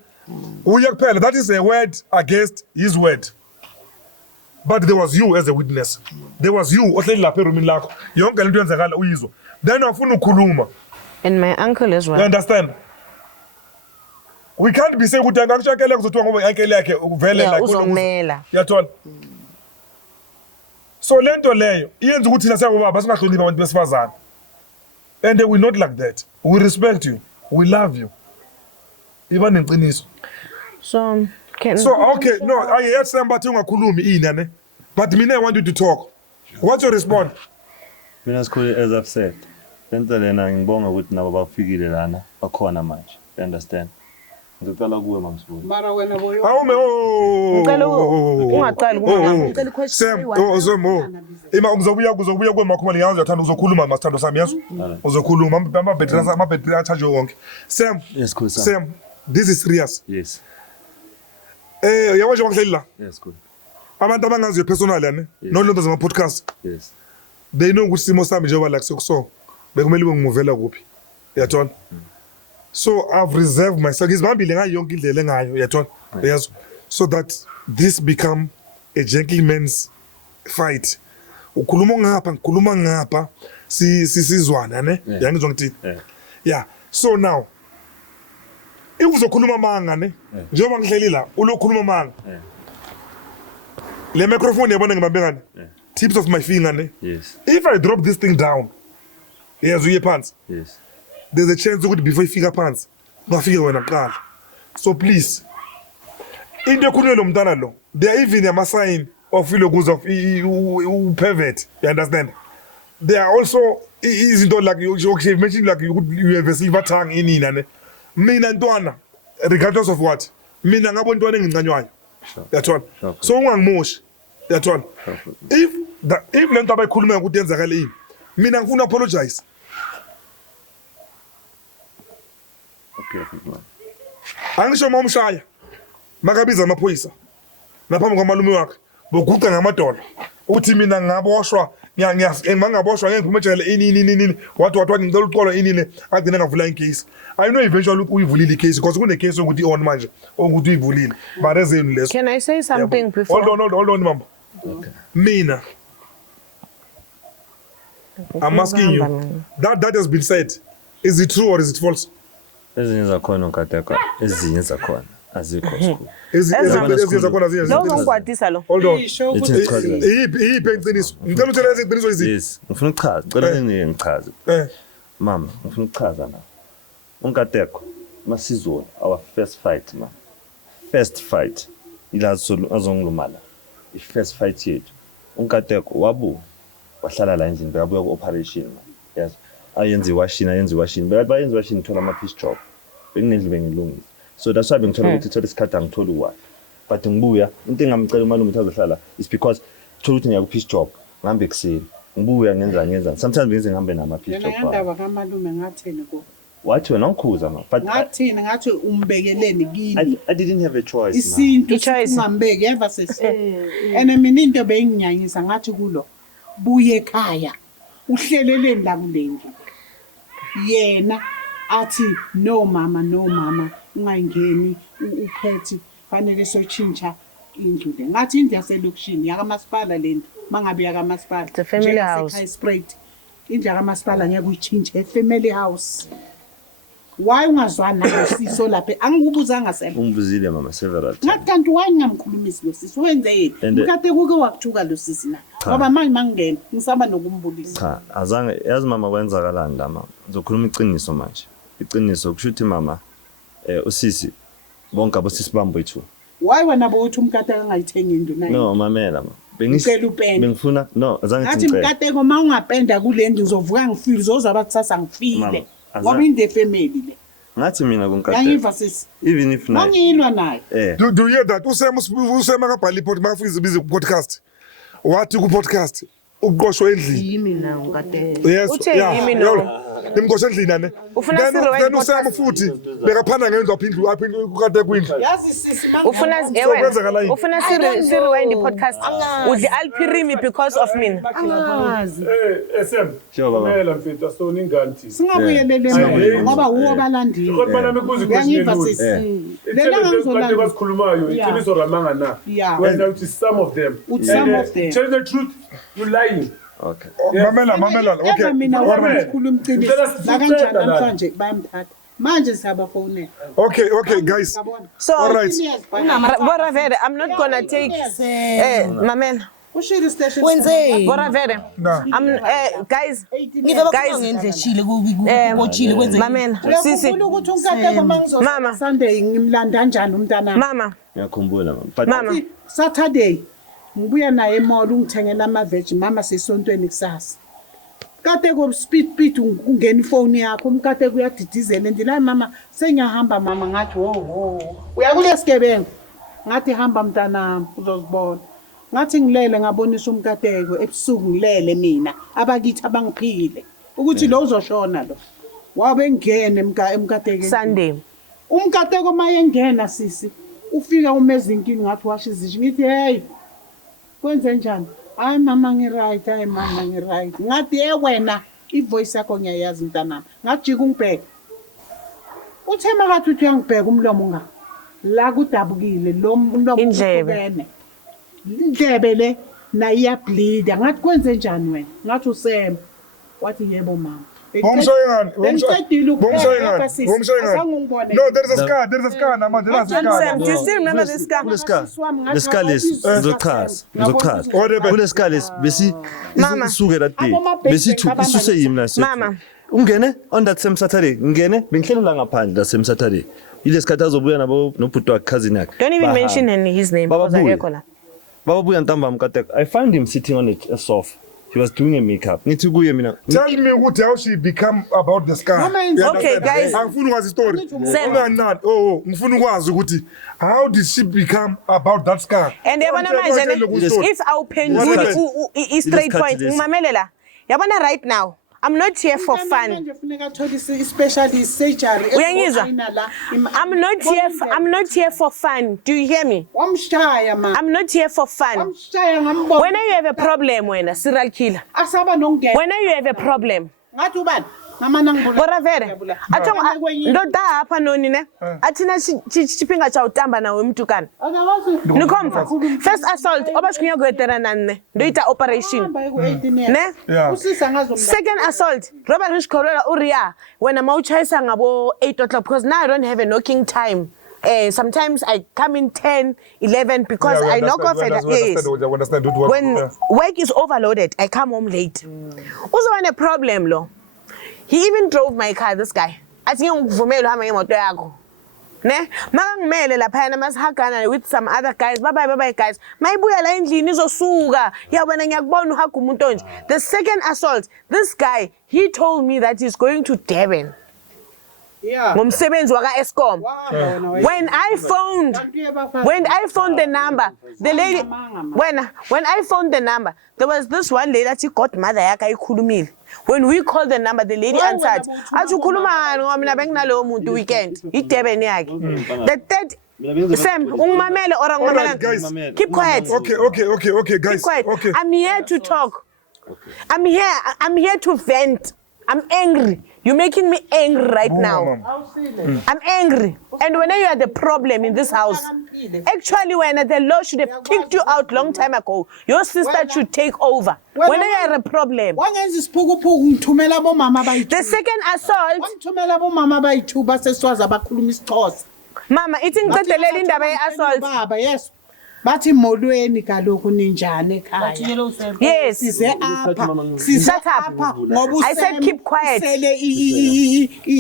uya kuphela that is a word against his word but there was you as a witness there was you ohleli lapha erumini lakho yonke lento yenzakala uyizwa then afuna ukukhuluma And my uncle as you well. understand we can't be saying ukuthi angakutshakela kuzothiwa ngoba uncle yakhe uvele Yeah, like uzongimela. uyathola so lento leyo iyenza ukuthi thina siyabobaba singahloniphi abantu besifazana and we not like that we respect you we love you iba neqiniso So okay no yes somebody ungakhulumi ina ne but mina I want you to talk what's your response Mina sikhulu as I've said. Lento lena ngibonga ukuthi nabo bafikile lana bakhona manje. You understand? Ngicela kuwe mamsibuni. mara wena boyo awume Ngicela ungaqali Ngicela Sam ima uzobuya kwemakhumali yazi uyathanda uzokhuluma masithando sami yazo uzokhuluma ama-battery acharge wonke Sam Yes, cool, sir. Sam this is serious Yes. yabo nje bakuhleli la Yes, cool. abantu abangaziyo personal yani nolonto zama podcast Yes. they know ukuthi simo sami njengoba like so bekumele ngimuvela kuphi uyathola so I've reserved myself ngizibambile ngayo yonke indlela engayo uyathola uyazwa so that this become a gentleman's fight ukhuluma ngapha ngikhuluma ngapha sizwana ne yangizwa ngithi yeah so now if uzokhuluma manga ne njengoba ngihleli la ulokhuluma manga le microphone yabona ngibambe ngani tips of my finger ne Yes. if I drop this thing down yes uye phansi Yes. there's a chance ukuthi before ifika phansi ungafike wena kuqala so please into ekhulunywe lo mntana lo there are even ama sign of ilokuza pervert you understand there are also izinto like you mentioned like you have a silver tongue inina ne mina ntwana regardless of what mina ngabo ntwana engincanywayo uyathola so ungangimoshi uyathola if lento abayikhuluma ukuthi yenzakala yini mina ngifuna apologize Okay. angisho uma umshaya makabiza amaphoyisa naphambi kwamalume wakhe boguqa ngamadolo uthi mina ngaboshwa ngiyangaboshwa ngeke ngiphumelele ini wathi ngicela uxolo ini agcina ngavula incase I know eventually uyivulile icase because kune case ukuthi on manje ukuthi uyivulile but ezenu leso Can I say something before? hold on mama Okay. mina I'm asking you that has been said is it true or is it false Ezinye zakhona unkateka, ezinye zakhona. azikho school. Ezenza khona zinye. Lo ngongwadisa lo. Hold on. Isho It's ukuthi a Xhosa. Iyiphi eqiniso? Ngicela uthela iqiniso iziphi? Yes, ngifuna ukuchaza. Cela ngichaze. Mama, ngifuna ukuchaza la. Unkateko masizona our first fight man. First fight. Ila azongilumala. I-first fight yethu. Unkateko wahlala la endlini bekabuya ku-operation man. Yes. Ayenzi washing. Bekathi bayenzi washing ngithola ama-piece job. Benginendlu bengilungisa. So that's why bengithola ukuthi ithola isikhathi angitholi uwashi. But ngibuya into engamcela umalume ukuthi azohlala is because thola ukuthi ngiyaku-piece job. Ngihambe ekuseni. Ngibuya ngenza. Sometimes bengize ngihambe nama-piece yena job. yandaba kamalume ngathini ko Wathi wena ngikhuza ma. But ngathini ngathi umbekeleni kini I didn't have a choice. isintu I-choice. ungambeki yeva sesi ene mina into benginyanyisa ngathi kulo buye ekhaya uhleleleni la kulendlu yena athi no mama ungayingeni uphethe fanele sotshintsha indlu le ngathi indlu yaselokishini yakamasipala lendlu mangabe yakamasipala It's a family house. High Spray indlu yakamasipala ngeke uyitshintshe family house why ungazwani nalesiso lapha angikubuzanga sema Ungibuzile mama several times. ngathi kanti why ngingamkhulumisi lo sisi wenzeni ukade kuke wakuthuka lo sisi na ngoba manje mangingena ngisaba nokumbulisa Cha, azange yazi mama kwenzakalani la mama. Ngizokhuluma iqiniso manje. Iqiniso kusho ukuthi mama usisi bonke abosisi bami bethu. why wena bothi umkate angayithengi indlu naye No mamela mama. Ngicela upende. Bengifuna no azange ngathi ngicela. mkate ko mawungapenda kule ndlu uzovuka ngifile uzozaba kusasa ngifile Mama, ngoba inde family le Ngathi mina kunkateko. yangiva sisi Even if na mangilwa naye Do you hear that? Usema kabhali podcast. Wathi ku podcast uqoshwe endlini. yimi na ngikade Yes. Uthe yimi no. Nimqoshe endlini ane. Ufuna Then si-rewind usema podcast? futhi bekaphanda ngendlu aphindlu ukade kwindlu. yazi sisi Ufuna kwenzakala yini? ufuna si-rewind i-podcast udle alpirimi because of mina. angazi SM. Sure baba. Kumela mfethu so ningani thi. singabuyelele emva ngoba uwo balandile Kodwa nami kuze yangiva question sisi lela ngangizolanda basikhulumayo iqiniso ramanga na. Wena uthi some of them. Some of them. Tell the truth. You lying. Okay. Mamela. Okay. Eva mina Alright. wakhuluma umcimbi Ngicela sithethe la kanjani la. namhlanje bayamthatha manje siyabafonela Okay, guys. So All right. Boravere, I'm not gonna take mamela. ushiri station wenzeni Boravere. Nah. Guys, ngizoba Guys, khona ngendleshile kubochile kwenzeni mamela. Sisi, ufuna ukuthi umkate komangizona Mama. Sunday ngimlanda kanjani umntana mama, Ngiyakhumbula mama. But mama. Saturday ngibuya naye emall ungithengela ama veg mama sesontweni kusasa kade ko speed ungena ifone yakho umkade kuyadidizela endina mama sengiyahamba mama ngathi wo uyakule sikebengu ngathi hamba mntanami uzozibona ngathi ngilele ngabonisa umkateko ebusuku ngilele mina abakithi abangiphile ukuthi lo uzoshona lo wabe ngene emkateke Sunday. umkateko mayengena sisi ufika umezinkingi ngathi washo izisho ngithi hey kwenze njani hayi mama ngiright ngathi wena ivoice yakho ngiyayazi mntanami ngajika ungibheke uthe makathi uthi uyangibheka umlomo nga la kudabukile lo mlomo Indlebe. uhlukene. Indlebe le na iyableed ngathi kwenze njani wena ngathi usema wathi yebo mama Bomshayingani. Bengicedile ukupheka, sisi. Asangungibone. No, there is a scar nama, there is a Sam, scar. do you still remember this guy? Lesikhathi ngizochaza. What happened? Kulesikhathi besi Mama. isuke that day. Aboma-baby Besithu babamba isuse yimi la sethu. Mama. Ungene on that same Saturday. Ngene bengihlelela ngaphandle that same Saturday. Ilesikhathi azobuya nabo nobhuti wakhe cousin yakhe. Don't even Bahamba. mention his name Baba because Buya. akekho la. Bababuya ntambama kaTeko. I found him sitting on a sofa. He was doing a makeup. Ngithi kuye mina. Tell me ukuthi how she become about the scar. Mama, You okay, understand? guys. Angifuni ukwazi story. Sam. Unganani? Oh, ngifuna ukwazi ukuthi how did she become about that scar? And yabona manje ne, if awuphenduli i-straight point Ilesikhathi lesi. ngimamele la. Yabona right now, I'm not here for fun. Uyangizwa? I'm not here for fun. Do you hear me? Wamshaya ma. I'm not here for fun. Wamshaya ngambona. When you have a problem wena serial killer. Asaba nongena. When you have a problem. Ngathi ubani? Mama nangibona. Boravere. Ndoda hapa noni ne? Athina chipinga cha utamba nawe mtukana. Nikomfa. First assault obashinya kwetera nanne. Ndoita operation. Ne? Yeah. Usisa ngazo. Second assault. Robert Rich Corella uria when I'm out ngabo 8 o'clock because now I don't have a knocking time. Sometimes I come in 10, 11 because I knock off at yes. When work is overloaded, I come home late. Also, when a problem, lo. He even drove my car. This guy. I think ne makangimele lapha masihagana with some other guys bye guys mayibuya la endlini izosuka yabona ngiyakubona uhaga umuntu onje. The second assault, this guy, he told me that he's going to Durban ngomsebenzi waka Eskom. When I phoned the number, the lady when I phoned the number, there was this one lady that she got mother yakhe ayikhulumile. When we called the number, the lady answered, athi ukhuluma ngani ngoba mina benginalowo muntu weekend iDurban yakhe. The third Sam, ungimamele or angimamele. Keep quiet. Okay, guys. Keep quiet. Okay. I'm here to talk. I'm here to vent. I'm angry. You're making me angry right now. I'm angry. And when you are the problem in this house, actually when the law should have kicked you out long time ago, your sister should take over. When you are a problem. The second assault. Mama, eating the Linda by assault. Yes. Bathi molweni kaloku ninjani ekhaya. Yes. Size apha. Shut up. I said keep quiet. Sele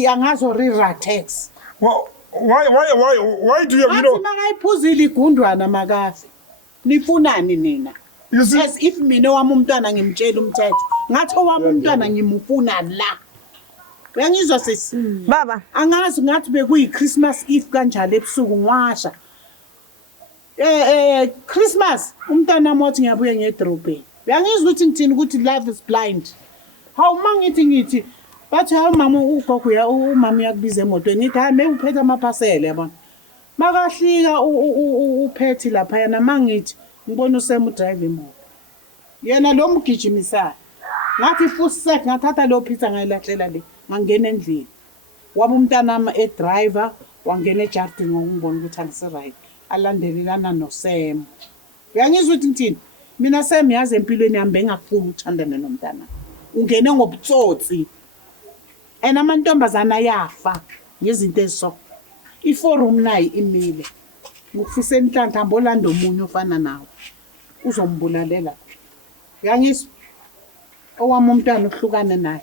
angazo re-ratex. Why do you have, you know? Makayiphuzile igundwana makazi. Nifunani nina? As if mina wami umntwana ngimtshela umthetho. Ngathi owami umntwana ngimufuna la. Uyangizwa sisi? Baba, angazi ngathi bekuyi Christmas Eve kanjalo ebusuku ngwasha. Christmas umntana mothi ngiyabuya ngedrobheni. Uyangizwa ukuthi ngithini ukuthi life is blind. Hawu mangithi bathi hawu mama ugogo umama uyakubiza emotweni. Ngithi hayi mewuphethe amaphasele yabona. Makahlika uphethe lapha yana mangithi ngibona usema udrive imoto. Yena lo mgijimisayo. Ngathi futhi set ngathatha lo pizza ngayilahlela le. Ngangena endlini. Waba umntana driver wangena ejarden ngokubona ukuthi angisi-right. Alandelelana noSam. Uyangizwa ukuthi ngithini? Mina Sam yazi empilweni yami bengafuni ukuthandana nomntana. Ungene ngobutsotsi. Amantombazana yafa ngezinto eziso. Iforum nayi imile. Ngikufisa enhlanhla mbolanda omunye ofana nawe. Uzombulalela. Uyangizwa? Owami umntwana uhlukane naye.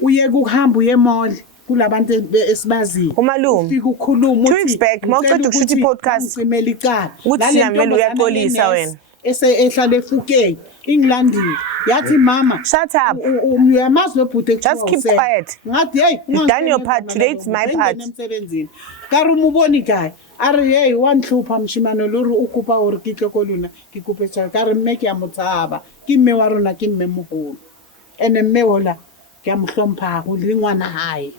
Uyeke ukuhamba uye emall. Kulabantu esibaziyo umalume ufika ukhuluma uthi expect mawuqeda ukushuthi podcast ngimele icala uthi yamela uyaxolisa wena ehlala efukeni ingilandile yathi mama shut up uyamazi lobhuti just keep quiet ngathi hey you've done your part, today it's my part emsebenzini karuma uboni guy ari hey wanhlupha mshimano lori ukupa hore ke tlokolona ke kupetsa ka re mme ke a motsaba ke mme wa rona ke mme mogolo ene mme hola ke a mohlompha go le ngwana hae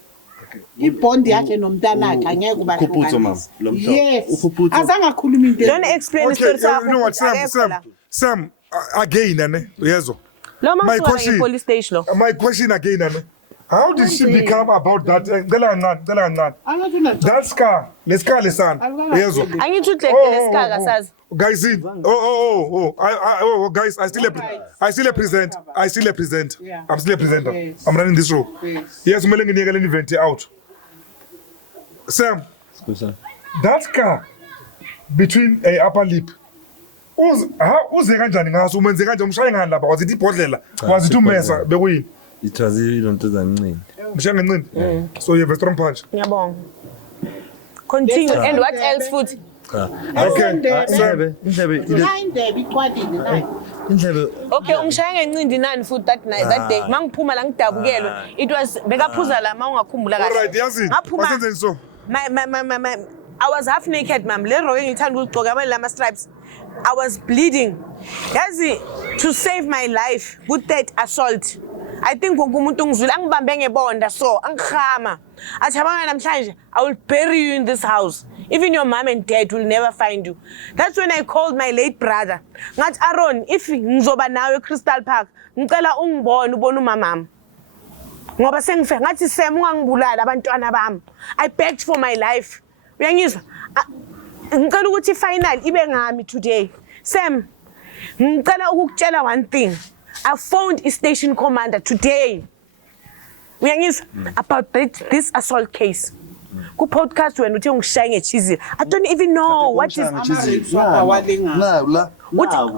ibond yakhe nomntana akhe angeke ubahlukanisa yes azangakhuluma into don't explain the story you know what Sam again ane uyezwa my question again ane how did she become about that ngela kancane that scar lesana uyezwa angithi uhleke lescar kasazi guys guys I still represent I'm still a presenter yes. I'm running this show yes kumele nginike le event out Sam that car between a upper lip uze kanjani ngaso umenze kanje umshaye ngani lapha wazithi ibhodlela wazithi umesa bekuyini it was into zancini mshaya ngencini so you have a strong punch ngiyabonga continue and what else futhi okay okay ungishaya ngencindi nani futhi that day mangiphuma la ngidabukelwe it was bekaphuza la mawungakhumbula kahle alright yazi wasenzeni so I was half naked ma'am le roke ngithanda ukugcoka amanye lama stripes I was bleeding yazi to save my life with that assault I think wonke umuntu ngizwile angibambe ngebonda so angikhama athi abanye namhlanje I will bury you in this house even your mom and dad will never find you that's when I called my late brother ngathi Aaron if ngizoba nawe eCrystal Park ngicela ungibone ubone umamami ngoba sengife ngathi Sam ungangibulala abantwana bami I begged for my life uyangizwa ngicela ukuthi final ibe ngami today Sam ngicela ukukutshela one thing I phoned a station commander today uyangizwa about this assault case ku podcast wena uthi ungishaye ngecheese. I don't even know what is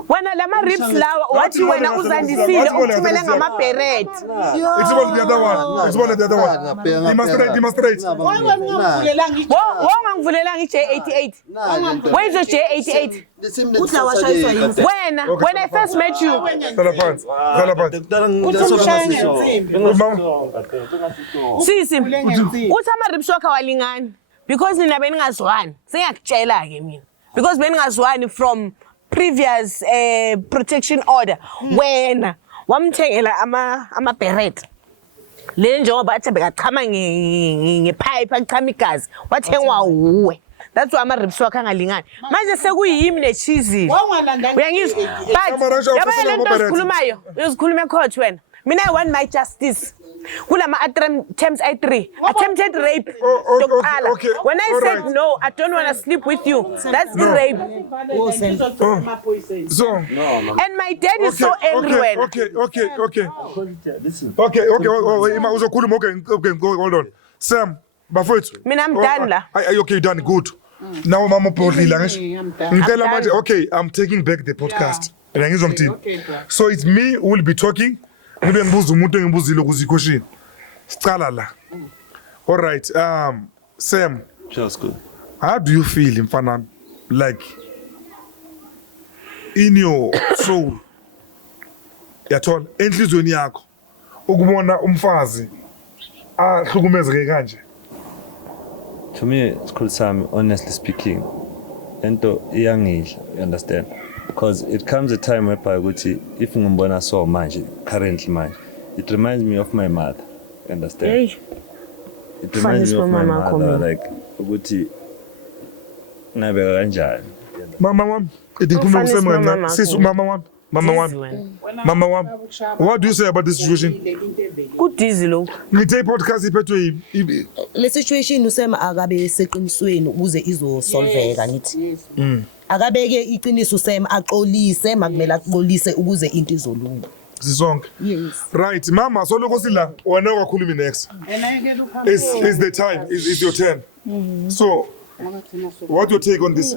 wena lama ribs lawa wathi wena uzandisile ukuthumela ngama-beret. It's about the other one. It's about the other one. Demonstrate. Wongangivulelanga i-J88. Where is your J88? When I first met you. Sisi, uthi ama-ribs wakho awalingani because nina beningazwani. Sengiyakutshela-ke mina. Because beningazwani from previous protection order. Wena wamthengela ama-beret. Le njengoba athi bekachama ngepipe achama igazi wathengwa uwe. That's why ama-ribs wakho angalingani. Manje sekuyimi necheese. Uyangizwa? But yabona le nto ozikhulumayo, uzikhuluma ecourt wena. Mina I want my justice. Kulama terms I3. Attempted rape. Okay. When I said no, I don't want to sleep with you. That's the rape. So. And my dad is so angry. Okay. Hold on. Sam, bafowethu. Mina I'm done la. Okay, done. Good. Now mama upholile ngisho. Okay, I'm taking back the podcast. Ngizwa ngithini. So it's me who will be talking. Ngibe ngibuza umuntu engibuzile ukuze iquestion. Sicala la. All right. Sam. Just good. How do you feel, mfana? Like in your soul. Yathona enhlizweni yakho ukubona umfazi ahlukumezeke kanje. To me, it's cool, Sam, honestly speaking. Ento iyangidla, you understand? Because it comes a time whereby if ngimbona so manje, currently manje, it reminds me of my mother, you understand? Hey. It reminds me of my mother, like ukuthi nabeka kanjani. Mama wami, idikhuluma kusema ngana. Sis Mama wami. What do you say about this situation? Good dizzy lo. Ngithe podcast iphethwe yibi. Le situation usema akabe seqinisweni ukuze izosolveka ngithi. Akabeke iqiniso usema axolise makumele axolise ukuze into izolunga. Sisonke. Yes. Right, mama, so lokho sila wena wakhuluma next. Is the time, is your turn. So what your take on this?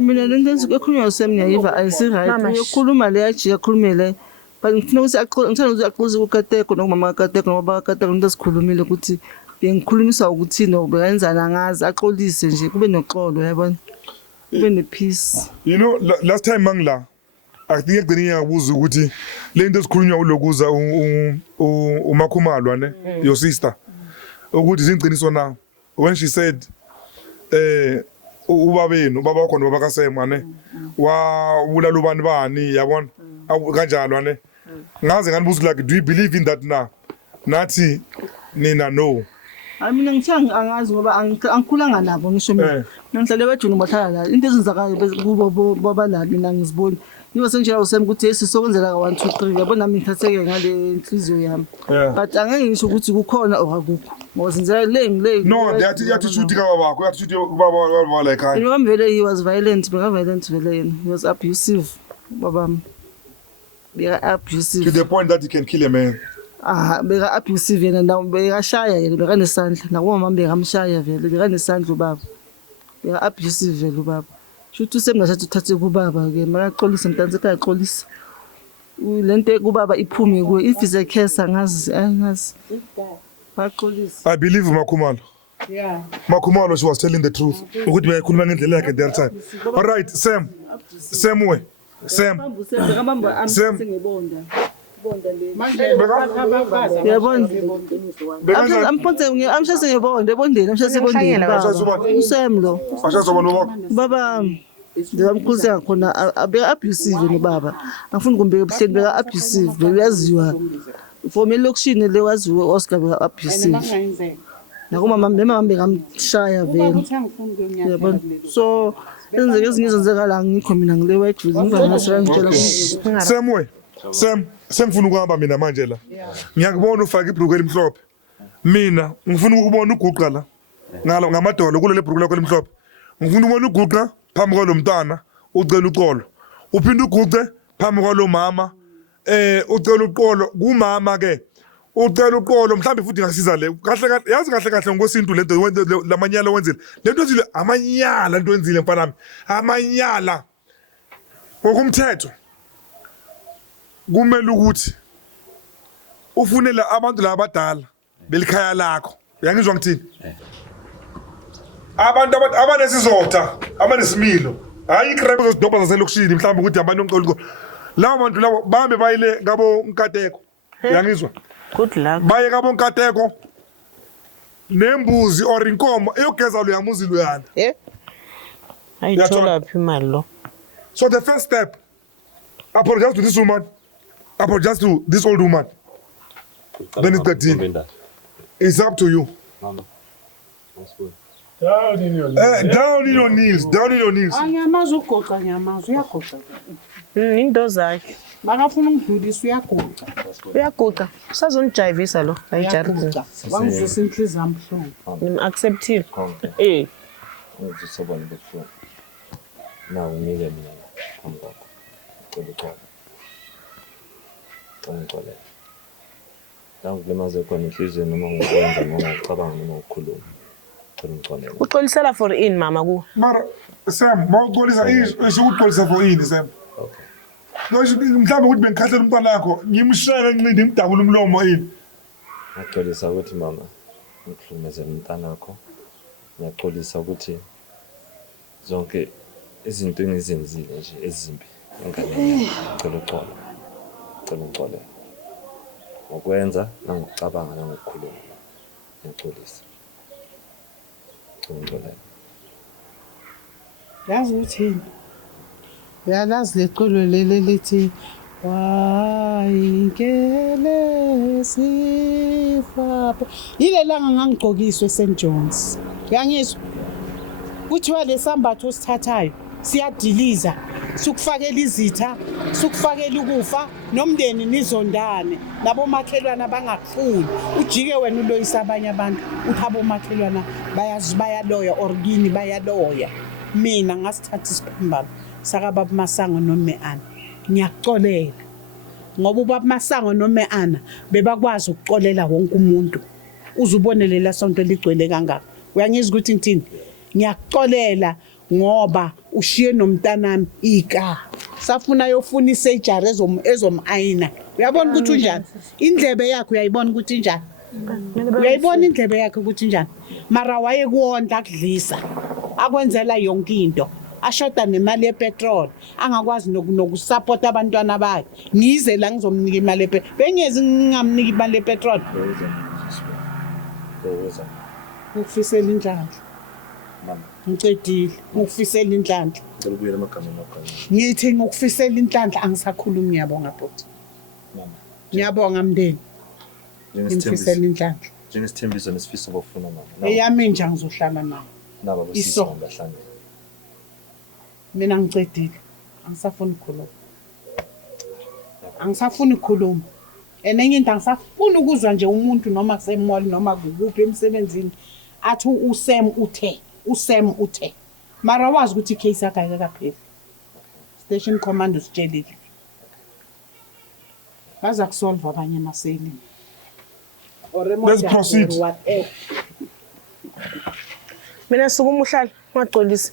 Mina lento ekhulunywa uSam ngiyayiva ayisiright. Uyokhuluma le yaji yakhulumele. But ngifuna ukuthi ngithanda ukuthi aqoze uKateko nomama kaTeko ngoba kaTeko into esikhulumile ukuthi bengikhulumisa ukuthi no beyenzana ngazi axolise nje kube noxolo yabona. Kube nepeace. You know, last time mangla I think egcini yabuza ukuthi lento esikhulunywa ulokuza uMakhumalo ne your sister ukuthi izingciniso na when she said ubaba wakho nobaba kaSema ne wabulala ubani bani yabona kanjalo ne ngaze nganibuza like do you believe in that now nathi nina no Mina ngithanga angazi ngoba angikhulanga nabo ngisho mina ngihlale bejuni bahlala la into ezenzakayo kubo baba mina ngiziboni ngiba senjela uSam ukuthi esizokwenzela ka 1 2 3 yabona nami ngithatheke ngale inhliziyo yami but angeke ngisho ukuthi kukhona or akukho ngoba senzela le no yathi shuthi ka babakho yathi shuthi ubaba la ekhaya ngoba vele he was violent vele yena he was abusive babam beka abusive to the point that he can kill a man. Beka abusive yena ndawo bekashaya yena beka nesandla nakumama bekamshaya vele beka nesandla ubaba beka abusive vele ubaba shuthi semngasathi uthathe kubaba ke makaxolisa mntanzi ekhaya lento kubaba iphume kuwe if is a case angazi baxolisa. I believe Makhumalo. Yeah. Makhumalo, she was telling the truth. Ukuthi beyakhuluma ngendlela yakhe the other time. All right, Sam way. Sam. Yabona. Amshase ngebonda ebondeni amshase ebondeni uSam lo. Baba ngiyamkhulisa khona abeka abusive nobaba. Angifuni kumbeka ebuhleni beka abusive beyaziwa. For me lokushini le waziwe Oscar beka abusive. Nakumama bekamshaya vele. Yabona. So enzeke ezingizenzekala ngikho mina ngile white village ngivangashaya ngitshela Sam ngifuna ukuhamba mina manje la. Ngiyakubona ufaka ibhruku elimhlophe. Mina ngifuna ukubona uguqa la. Ngamadolo kulele bhruku lakho elimhlophe. Ngifuna ukubona uguqa phambi kwalo mntana ucela uxolo. Uphinde uguqe phambi kwalo mama ucela uxolo kumama ke ucela uqolo mhlawumbe futhi ngasiza le kahle kahle yazi kahle kahle ngosintu lento lamanyala wenzile lento ezile amanyala into wenzile mfanami amanyala ngokumthetho kumele ukuthi ufunele abantu labadala belikhaya lakho uyangizwa ngithini abantu abanesizotha abanesimilo hayi ikrebe zodobha zaselokishini mhlawumbe ukuthi abantu onqolo lawo bantu labo bahambe bayile ngabo Nkateko uyangizwa good luck baye kabo Nkateko nembuzi or inkomo eyogeza lo yamuzi lo yana ayithola phi imali lo so the first step apologize to this woman apologize to this old woman then it's the deal it's up to you Mama, that's good. down in your knees Anyamaza ugoqa anyamaza uyagoqa. into zakhe Bakafuna ungidlulisa uyagoqa. uyaguqa usazonijayivisa lo ayijaridini Wangizwisa inhliziyo amhlungu. ngim-acceptile Ngizosobona bebuhlungu. Nawu unike mina phambi kwakho. Ngicela uxolo. Ngikulimaze khona inhliziyo noma ngikwenza noma ngicabanga noma ukukhuluma. Ngicela uxolisela for in mama ku mara Sam mawuxolisa isikuxolisa for ini Sam no mhlawumbe ukuthi bengikhahlela umntwana wakho ngimshaya kancane ngimdabula umlomo yini Ngixolisa ukuthi mama ngikuhlumezela umntana wakho. Ngiyaxolisa ukuthi zonke izinto engizenzile nje ezimbi engane ngicela uxolo ngokwenza nangokucabanga nangokukhuluma ngixolisa Yazi uthini? Uyalazi leqolo leli lithi wayingele sifa. Yile langa ngangigqokiswe St John's. Uyangizwa? Kuthiwa lesambatho sithathayo siyadiliza, sukufakela izitha, sukufakela ukufa nomndeni nizondane nabomakhelwana bangakufuni. Ujike wena uloyisa abanye abantu uthi abomakhelwana bayaloya or kini bayaloya. Mina ngasithatha isiphambano sakababa Masango noMeana. Ngiyakuxolela ngoba ubaba Masango noMeana bebakwazi ukuxolela wonke umuntu. Uzubone lela sonto ligcwele kangaka. Uyangizwa ukuthi ngithini? Ngiyakuxolela ngoba ushiye nomntanami ika. Safuna yofuna isejari ezomayina. Uyabona ukuthi unjani? Indlebe yakho uyayibona ukuthi injani? Uyayibona indlebe yakho ukuthi injani? Mara wayekuwondla kudlisa. Akwenzela yonke into. Ashoda nemali yepetrol. Angakwazi nokusupport abantwana bakhe. Ngize la ngizomnika imali yepetrol. Bengezi ngingamnika imali yepetrol. Ngifisela indlala. Mama. Ngicedile ngikufisela inhlanhla. Ngicela ubuyele emagameni akho. Ngithi ngikufisela inhlanhla angisakhulumi ngiyabonga bhuti. Mama. Ngiyabonga mndeni. Ngimfisela inhlanhla. Njengesithembiso nesifiso bofuna mama. Eyami nje ngizohlala nayo. Naba Iso. besizwa ngahlanje. Mina ngicedile. Angisafuni ukukhuluma. Angisafuni ukukhuluma. Enenye into angisafuni ukuzwa nje umuntu noma kusemall noma kuphi emsebenzini athi uSam uthe. Mara wazi ukuthi icase yakhe ayikapheli. Station command usitshelile. Baza kusolve abanye amaseli. Let's proceed. mina sukuma uhlala ungaxolisi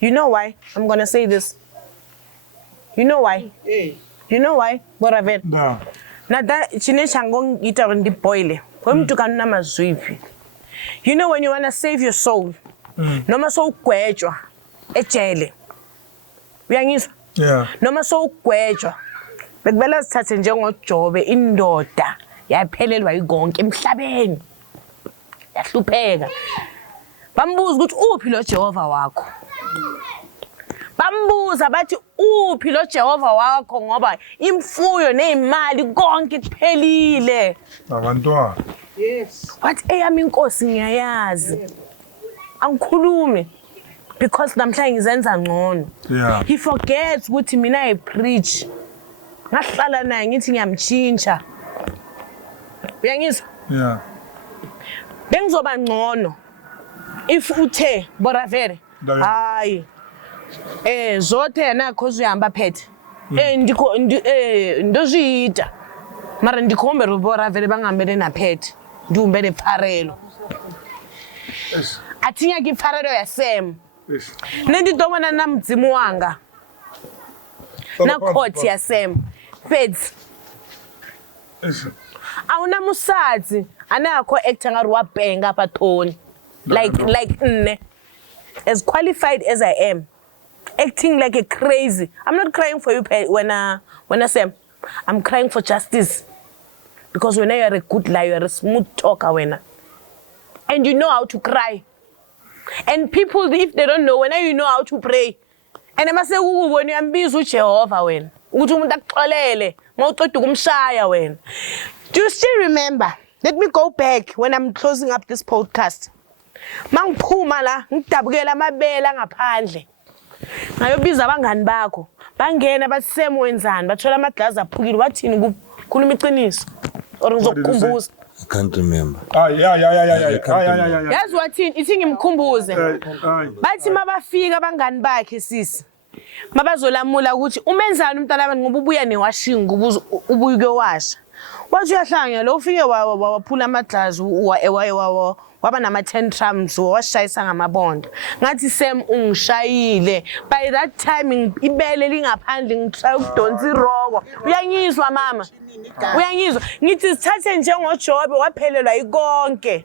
you know why I'm going to say this you know why Boravet Da. nada chine chango ngita ndi boile kwemntu kanuna mazwiphi you know when you want to save your soul noma so ugwetshwa ejele uyangizwa noma so ugwetshwa bekubela sithathe njengoJobe indoda yaphelelwa igonke emhlabeni yahlupheka bambuza ukuthi uphi lo Jehova wakho bambuza bathi uphi lo Jehova wakho ngoba imfuyo nezimali konke kuphelile Abantwana. Yes. wathi eyami inkosi ngiyayazi angikhulume because namhlanje ngizenza ngcono Yeah. he forgets ukuthi mina I preach ngahlala naye ngithi ngiyamchintsha uyangizwa Yeah. bengizoba ngcono if uthe Boravere hayi zothe nakho uzihamba phethe ndiko ndozita mara ndikhombe rubora vele bangambele na pet ndumbele pharelo atinya ki pharelo ya Sam nendi domana na mdzimu wanga na court ya Sam feds awuna musadzi anakho actor ngari wa benga pa Tony like nne as qualified as I am acting like a crazy. I'm not crying for you when I Sam. I'm crying for justice. Because when you are a good liar, you are a smooth talker when and you know how to cry. And people, if they don't know, when you know how to pray. And I must say, when you are busy Jehovah when do you still remember? Let me go back when I'm closing up this podcast. Mangiphuma la ngidabukela amabela ngaphandle. Ngayobiza abangani bakho. Bangena bathi Sam wenzani? Bathola amaglass aphukile. Wathini ukukhuluma iqiniso? Or ngizokukhumbuza. I can't remember. Yeah. Yazi wathini? Ithi ngimkhumbuze. Bathi mabafika abangani bakhe sisi. Mabazolamula ukuthi umenzani umntana wami ngoba ubuya newashing ubuye kuyowasha. Wathi uyahlanga lo ufike waphula amaglass waba nama tantrums washayisa ngamabonda ngathi Sam ungishayile by that time ibele lingaphandle ngitry ukudonsa iroko uyangizwa mama uyangizwa ngithi sithathe njengoJobe waphelelwa ikonke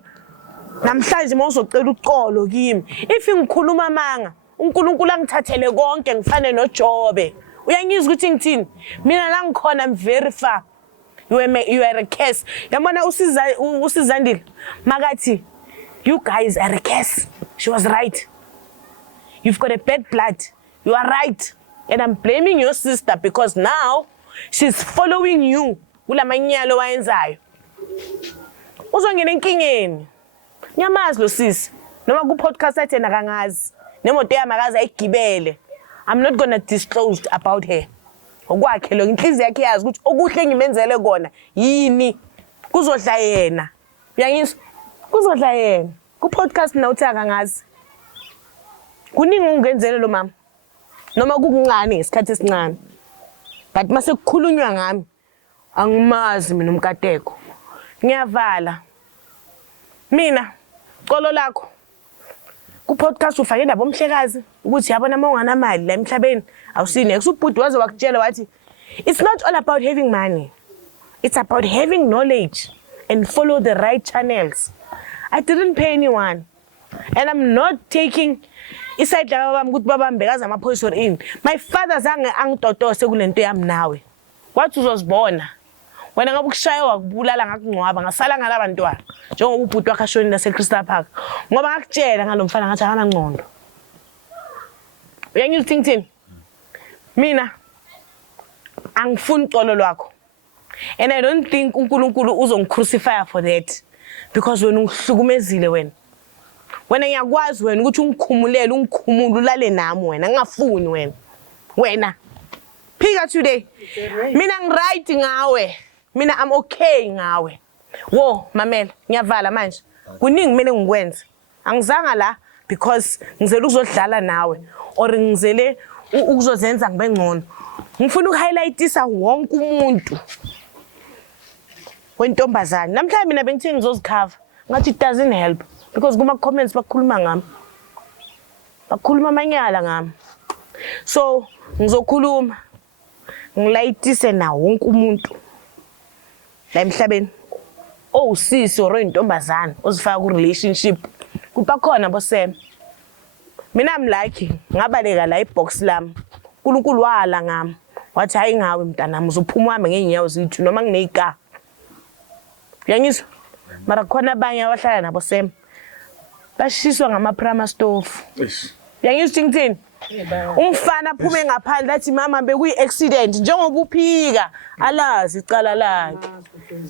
namhlanje mawuzocela uxolo kimi if ngikhuluma amanga uNkulunkulu angithathele konke ngifane noJobe uyangizwa ukuthi ngithini mina la ngikhona I'm very far you are a curse yabona usizandile makathi you guys are a curse. She was right. You've got a bad blood. You are right. And I'm blaming your sister because now she's following you. Kula manyalo wayenzayo. Uzongena enkingeni. Nyamazi lo sis. Noma ku podcast athena kangazi. Nemoto yamakazi ayigibele. I'm not going to disclose about her. Okwakhe lo inhliziyo yakhe yazi ukuthi okuhle ngimenzele kona yini. Kuzodla yena. Uyangizwa? Kuzodla yena ku podcast na uthaka ngazi kuningi ungenzele lo mama noma kukuncane isikhathi esincane but mase kukhulunywa ngami angimazi mina umkateko ngiyavala mina xolo lakho ku podcast ufake nabo umhlekazi ukuthi yabona mawungana mali la emhlabeni awusini ekusubhudi waze wakutshela wathi it's not all about having money, it's about having knowledge and follow the right channels. I didn't pay anyone. And I'm not taking iside la baba ukuthi babambe kaza amaphoyisa or in. My father zange angitotose kulento yami nawe. Wathi uzozibona. Wena ngabe ukushaya wakubulala ngakungcwaba ngasala ngalabantwana. Njengoba ubhuti wakhe ashoni nase Crystal Park. Ngoba ngakutshela ngalomfana ngathi akana ngqondo. Uyangizwa thini? Mina angifuni uxolo lwakho. And I don't think uNkulunkulu uzongicrucify for that. Because when ungihlukumezile wena ngiyakwazi wena ukuthi ungikhumulele ungikhumule ulale nami wena ngingafuni wena phika today mina ngiright ngawe mina I'm okay ngawe wo mamela ngiyavala manje kuningi kumele ngikwenze angizanga la because ngizele ukuzodlala nawe or ngizele ukuzozenza ngibe ngcono ngifuna ukuhighlightisa wonke umuntu wentombazane namhlanje mina bengithi ngizozikhava ngathi it doesn't help because kuma comments bakhuluma ngami bakhuluma amanyala ngami so ngizokhuluma ngilayitise na wonke umuntu la emhlabeni usisi or intombazane ozifaka ku relationship kuba khona bosem mina I'm lucky ngabaleka la ibox lami uNkulunkulu wala ngami wathi hayi ngawe mntanami uzophuma uhambe ngeenyawo zithu noma ngineyika uyangizwa mara khona abanye abahlala nabo Sam bashiswa ngama-prama stove uyangizwa ngithini umfana aphume ngaphandle athi mama bekuyi-accident njengoba uphika alazi icala lakhe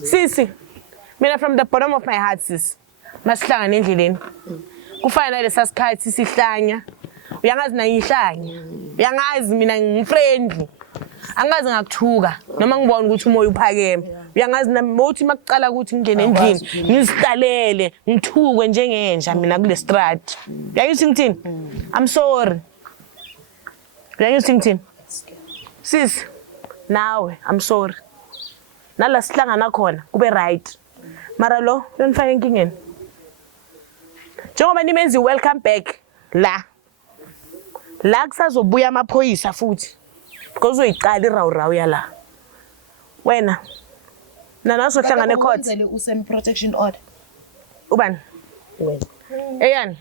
sisi mina from the bottom of my heart sis masihlangana endleleni kufana nalesa sikhathi sihlanya uyangazi na ngihlanya uyangazi mina ngifriendly angazi ngakuthuka noma ngibona ukuthi umoya uphakeme uyangazi nami uthi makucala ukuthi ngene endlini ngisitalele ngithukwe njengenja mina kule strat uyangizwa ngithini I'm sorry uyangizwa ngithini sis nawe I'm sorry nala sihlangana khona kube right mara lo yonifaka enkingeni njengoba nimenzi welcome back la kusazobuya amaphoyisa futhi because uyiqala irawurawu yala wena nanasohlangana ecourt usem protection order ubani wena eyani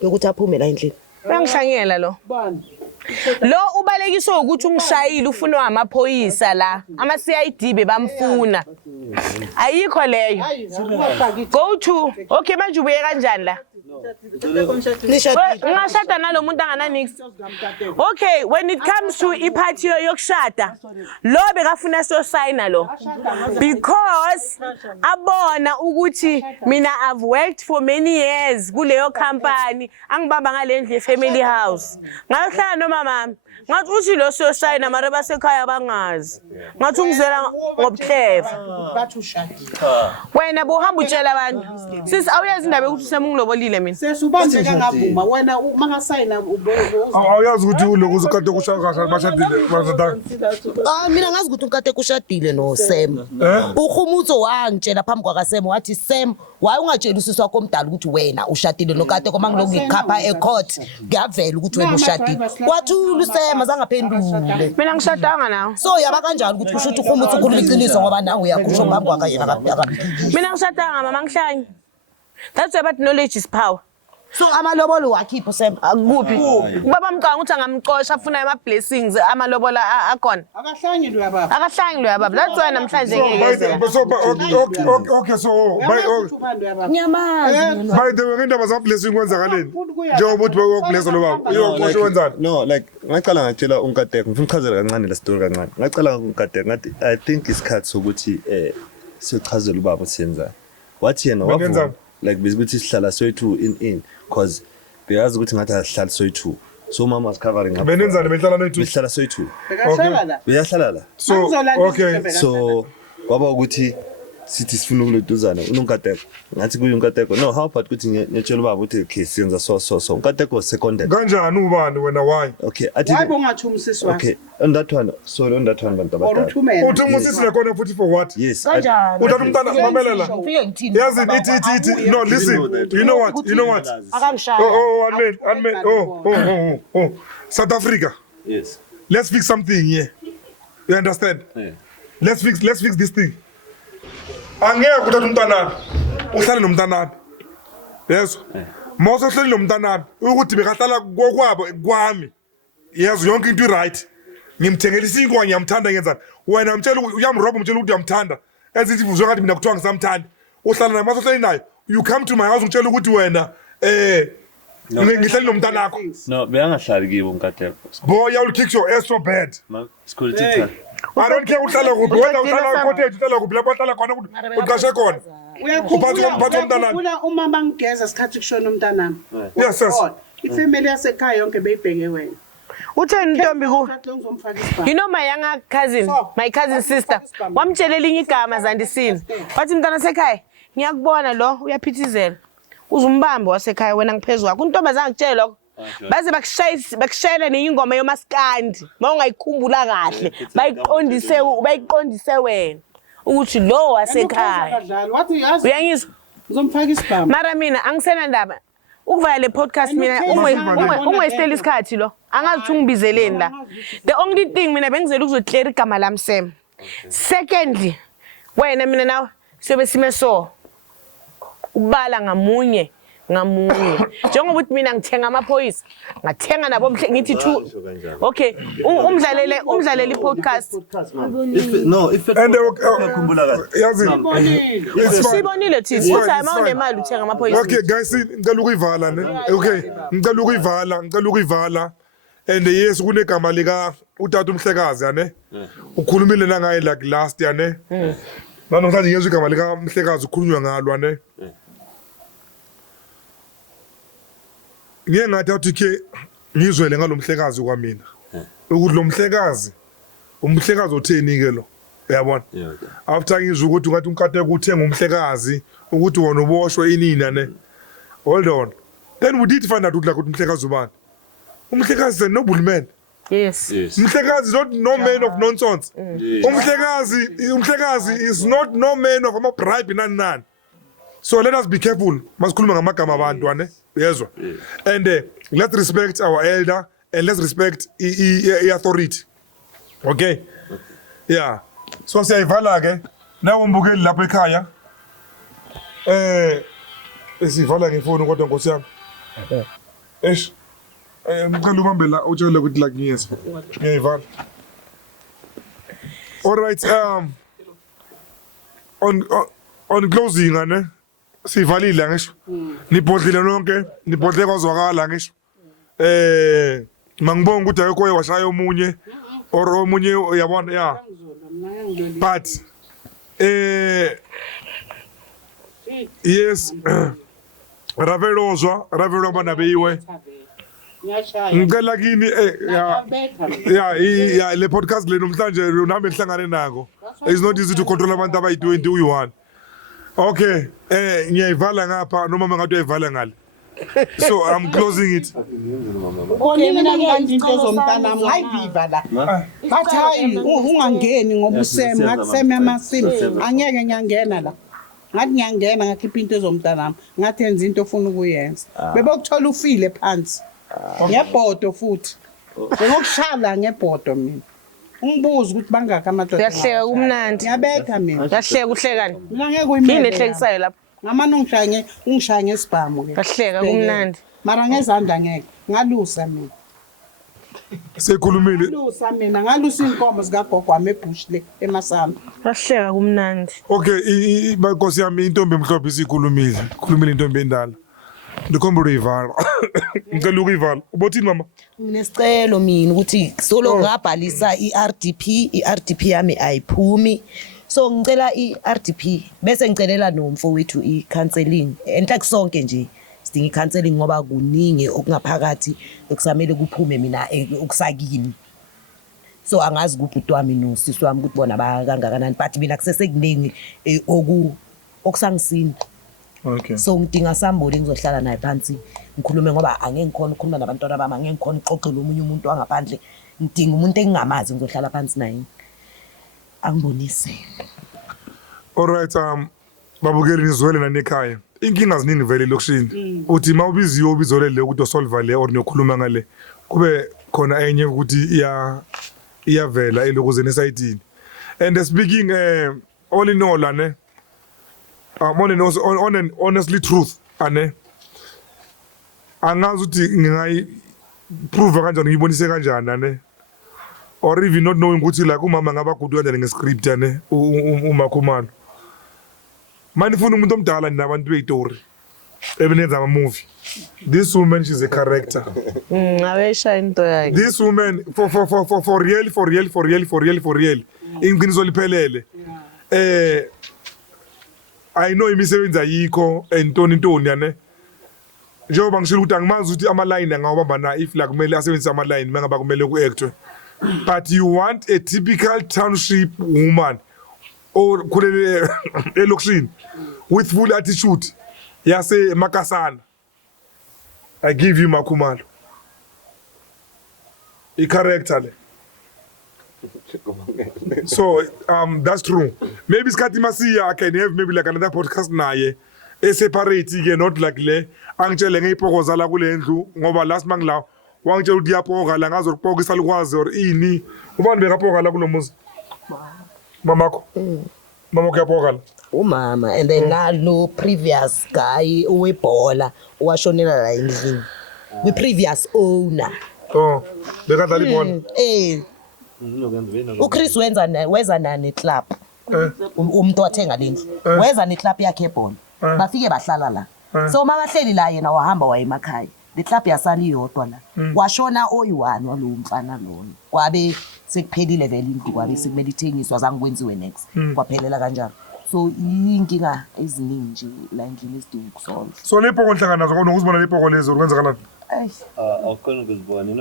yokuthi aphume la endlini uyangihlangela lo lo ubalekiswa ukuthi ungishayile ufunwa amaphoyisa la ama-CID bebamfuna ayikho leyo go to okay manje ubuye kanjani la ngashada nalo muntu angananix okay when it comes to iphathi yokushada lo bekafuna sosayina lo because abona ukuthi mina I've worked for many years kuleyo company angibamba ngalendlu ye-family house ngayohlala nomama ngathi uthi lo sosayina mara basekhaya bangazi ngathi ungizela ngobuhleva wena bohamba utshela abantu sisi awuyazi indaba yokuthi usemungilobolile mina sesubanje kangavuma wena mangasayina awuyazi ukuthi uloku uzokade kushaka bashadile bazodana mina ngazi ukuthi unkade kushadile no Sam ukhumutso wangitshela phambi kwakaSam wathi Sam waye ungatshela usisi wakho omdala ukuthi wena ushadile nokade koma ngiloku ngikhapha ecourt ngiyavela ukuthi wena ushadile wathula Sam azangaphendule mina ngishadanga nawe so yaba kanjani ukuthi kusho ukuthi ukhumutso ukhuluma iqiniso ngoba nawe uyakhusho phambi kwakhe yena mina ngishadanga mama ngihlanye that's why but knowledge is power so amalobolo wakhipho Sam akuphi ubaba mcanga ukuthi angamqosha afuna ama blessings amalobola akhona akahlanyi lo yababa akahlangi lo yababa that's why namhlanje ngeke okay so ngiyamazi by the way indaba za blessing kwenzakaleni njengoba uthi bayokublessa lo baba uyokusho wenzani no like ngicala ngatshela unkateko ngifuna ukuchazela kancane la story kancane ngicala unkateko ngathi I think isikhathi sokuthi siyochazela ubaba siyenzani wathi yena wavu like besithi sihlala soyithu in because beyazi ukuthi ngathi asihlala soyithu so mama was covering up benenzani behlala noyithu behlala soyithu beyahlala la so okay so kwaba ukuthi sithi sifuna ukuloduzana unkateko ngathi kuyo unkateko no how about ukuthi ngiyatshela ubaba ukuthi okay siyenza so unkateko seconded kanjani ubani wena why okay athi why bongathi umsisi wakhe okay on that one bantu abadala uthi umusisi lekona futhi for what yes kanjani uthatha umntana mamelela yazi ithi no listen you know what akamshaya one minute oh South Africa yes let's fix something here you understand let's fix this thing angeke uthatha umntana uhlale nomntana yeso mose uhleli nomntana ukuthi bekahlala kokwabo kwami yezo yonke into right ngimthengela isinkwa ngiyamthanda ngenzani wena mtshela uyamroba umtshela ukuthi uyamthanda ezithi uzwe ngathi mina kuthiwa ngisamthanda uhlala naye mase uhleli naye you come to my house ungitshela ukuthi wena ngihleli nomntana wakho no beyangahlali kibo unkateko boy I will kick your ass so bad security time I don't care uhlala kuphi wena uhlala cottage uhlala kuphi lapho uhlala khona uqashe khona uphatha umntana uyakhumbula umama ngigeza sikhathi kushona umntanami yes ifamily yasekhaya yonke beyibheke wena utheni Ntombi ku ngizomfaka isibhamu you know my younger cousin my cousin sister wamtshela elinye igama Zandisini wathi mntana sekhaya ngiyakubona lo uyaphithizela uzumbambo wasekhaya wena ngiphezulu kwakho untombazana ngitshela lokho baze bakushayela neingoma yomaskandi mawungayikhumbula kahle bayiqondise wena ukuthi lo wasekhaya uyangizwa ngizomfaka isibhamu mara mina angisena ndaba ukuvala le podcast mina ungayistela isikhathi lo angazi ukuthi ungibizeleni la the only thing mina bengizela ukuzoclear igama lami Sam secondly wena mina nawe siyobe sime so ubala ngamunye njengoba uthi mina ngithenga amaphoyisa ngathenga nabo ngithi two okay umdlalele i-podcast no if ukhumbula kahle yazi sibonile thina uthi ayimawunemali uthenga amaphoyisa okay guys ngicela ukuyivala ne okay ngicela ukuyivala and yes kunegama lika utata umhlekazi yane ukhulumile la ngaye like last yane namhlanje ngezwe igama lika umhlekazi ukhulunywa ngalo yane ngeke ngathi ke ngizwele ngalomhlekazi kwamina ukuthi lo mhlekazi umhlekazi otheni ke lo uyabona after ngizwe ukuthi ngathi unkateko uthenga umhlekazi ukuthi wona uboshwe inini ne hold on then we did find out ukuthi umhlekazi ubani umhlekazi is a noble man Yes. Yes. Umhlekazi is not no man of nonsense. Umhlekazi is not no man of ama-bribe nani. So let us be careful. Masikhuluma ngamagama abantu ane. Yezwa. And let's respect our elder and let's respect authority. Okay? Yeah. So siyayivala ke. Na umbukeli lapha ekhaya. Sivala ngefoni kodwa Nkosi yami. Eish. Ngicela ubambe la utshele ukuthi la ngiyezwa. Ngiyayivala. All right, on closing ane. Sivalile ngisho. Nibhodlile nonke, nibhodle kwazwakala ngisho. Mangibonga ukuthi ayikho washaya omunye or omunye uyabona yeah. But yes. Ravelozwa bana beyiwe. Ngicela kini yeah le podcast le namhlanje nami ngihlangane nako. It's not easy to control abantu abayi-20 uyi-1. Okay, ngiyayivala ngapha noma ngathi uyayivala ngale. So I'm closing it. Ubone mina nganje into zomntanami ngayiviva la. Bathi hayi ungangeni ngoba usem ngathi seme amasimu angeke ngiyangena la. Ngathi ngiyangena ngakhipha into zomntanami ngathi enza into ofuna ukuyenza. Bebokuthola ufile phansi. Ngebhodo futhi. Ngokushala ngebhodo mina. Ungibuza ukuthi bangaka amadoda. Uyahleka kumnandi. Ngiyabetha mina. Uyahleka uhlekani? Mina ngeke uyimele. Yini ehlekisayo lapha? Ngamana ungishaye ngesibhamu ke. Uyahleka kumnandi. Mara ngezandla ngeke. Ngalusa mina. Sekhulumile. Ngalusa mina ngalusa inkomo zikagogo wami ebush le emasamba. Uyahleka kumnandi. Okay, Nkosi yami intombi emhlophe isikhulumile. Khulumile intombi endala. Ndikhomba uyivala. Ngicela ukuyivala. Ubothini mama? Nginesicelo mina ukuthi solo ngabhalisa i-RDP yami ayiphumi. So ngicela i-RDP bese ngicelela nomfo wethu i-counseling. Enhla kusonke nje sidinga i-counseling ngoba kuningi okungaphakathi okusamele kuphume mina okusakini. So angazi kubhuti wami nosisi wami ukuthi bona bakangakanani but mina kusesekuningi okusangisini. Okay. So ngidinga somebody ngizohlala naye phansi ngikhulume ngoba angeke ngikhona ukukhuluma nabantwana bami angeke ngikhona uxoxela omunye umuntu wangaphandle ngidinga umuntu engingamazi ngizohlala phansi naye angibonise. All right, babukeli nizwele nani ekhaya. Inkinga ziningi vele lokushini. Uthi mawubiziwe ubizolele ukuthi usolve le or niyokhuluma ngale. Kube khona enye ukuthi iyavela elokuze nesayitini. And speaking all in all ane on an honestly truth ane angazi ukuthi ngingayi prove kanjani ngibonise kanjani ane or even not knowing ukuthi la kumama ngabagudu kanjani ngescript ane uMakhumalo manifuna umuntu omdala nabantu beyitori ebenenza ama movie. This woman, she's a character. This woman for real inginiso liphelele. I know imisebenzi ayikho entoni yane. Njengoba ngishilo ukuthi angimazi ukuthi ama-line angawabamba na if la kumele asebenzise ama-line mangaba kumele ku-actwe. But you want a typical township woman or khulele elokishini with full attitude yase Makasana. I give you Makhumalo. A character le. So that's true. Maybe Skati Masiya I can have maybe like another podcast naye. Separate again, not like le. Angitshele ngeyiphokoza la kule ndlu ngoba last mangla wangitshela ukuthi yaphoka la ngazokuphoka isalukwazi or ini. Ubani bekaphoka la kulo muzi? Mamakho. Mama kuyaphoka la. Umama and then nalo previous guy owebhola owashonela la endlini. The previous owner. Oh, bekadlala ibhola. uChris weza nani club. Umuntu wathenga lendlu. Weza ne club yakhe ebhola. Bafike bahlala la. So mabahleli la yena wahamba wayemakhaya. Le club yasala iyodwa la. Washona oyi1 walo mfana lona. Kwabe sekuphelile vele indlu kwabe sekumele ithengiswa zange kwenziwe next. Kwaphelela kanjalo. So inkinga eziningi nje la endlini esidinga ukusolve. So lepo konhlanga nazo konokuzibona lepo lezo ukwenza kana. Awukhona ukuzibona. You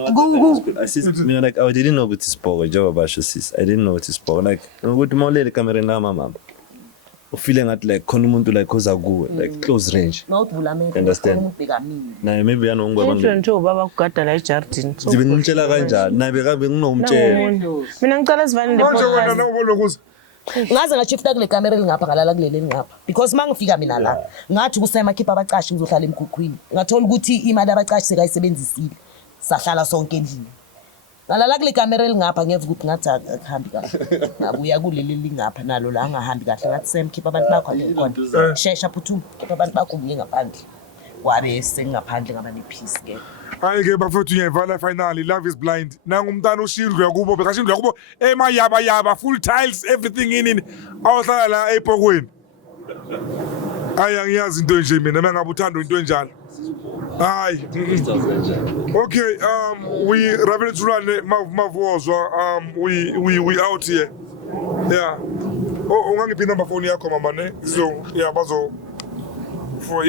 know like I didn't know ukuthi sipoko njengoba basho sis. I didn't know ukuthi sipoko like ukuthi mawulele camera na mama. ufile ngathi like khona umuntu like oza kuwe like close range. Nawuvula amehlo Understand? umuntu bekamini. Naye maybe yanongwa Endlini nje ubaba kugada la ejardini. Ngibe ngimtshela kanjani naye bekabe nginomtshela. Mina ngicela sivane manje wena podcast. nawubona kuze Ngaze ngashifta kule kamera elingapha ngalala kuleli elingapha because mangifika mina la ngathi kusema khipha abacashi ngizohlala emkhukhwini ngathola ukuthi imali abacashi sekayisebenzisile sahlala sonke endlini ngalala kule kamera elingapha ngeva ukuthi ngathi akuhambi kahle ngabuya kuleli elingapha nalo la angahambi kahle ngathi Sam khipha abantu bakho khona shesha phuthuma khipha abantu bakho buye ngaphandle wabe sengaphandle ngaba nepeace ke hayi ke bafethu uyayivala finally love is blind nangu umntana ushindwe yakubo bekashindwe yakubo emayaba yaba full tiles everything in awuhlala la epokweni hayi angiyazi into nje mina mangabe uthanda into enjalo hayi okay we Ravele Tulane mavozwa we out here yeah ungangiphi number phone yakho mama ne so yeah bazo for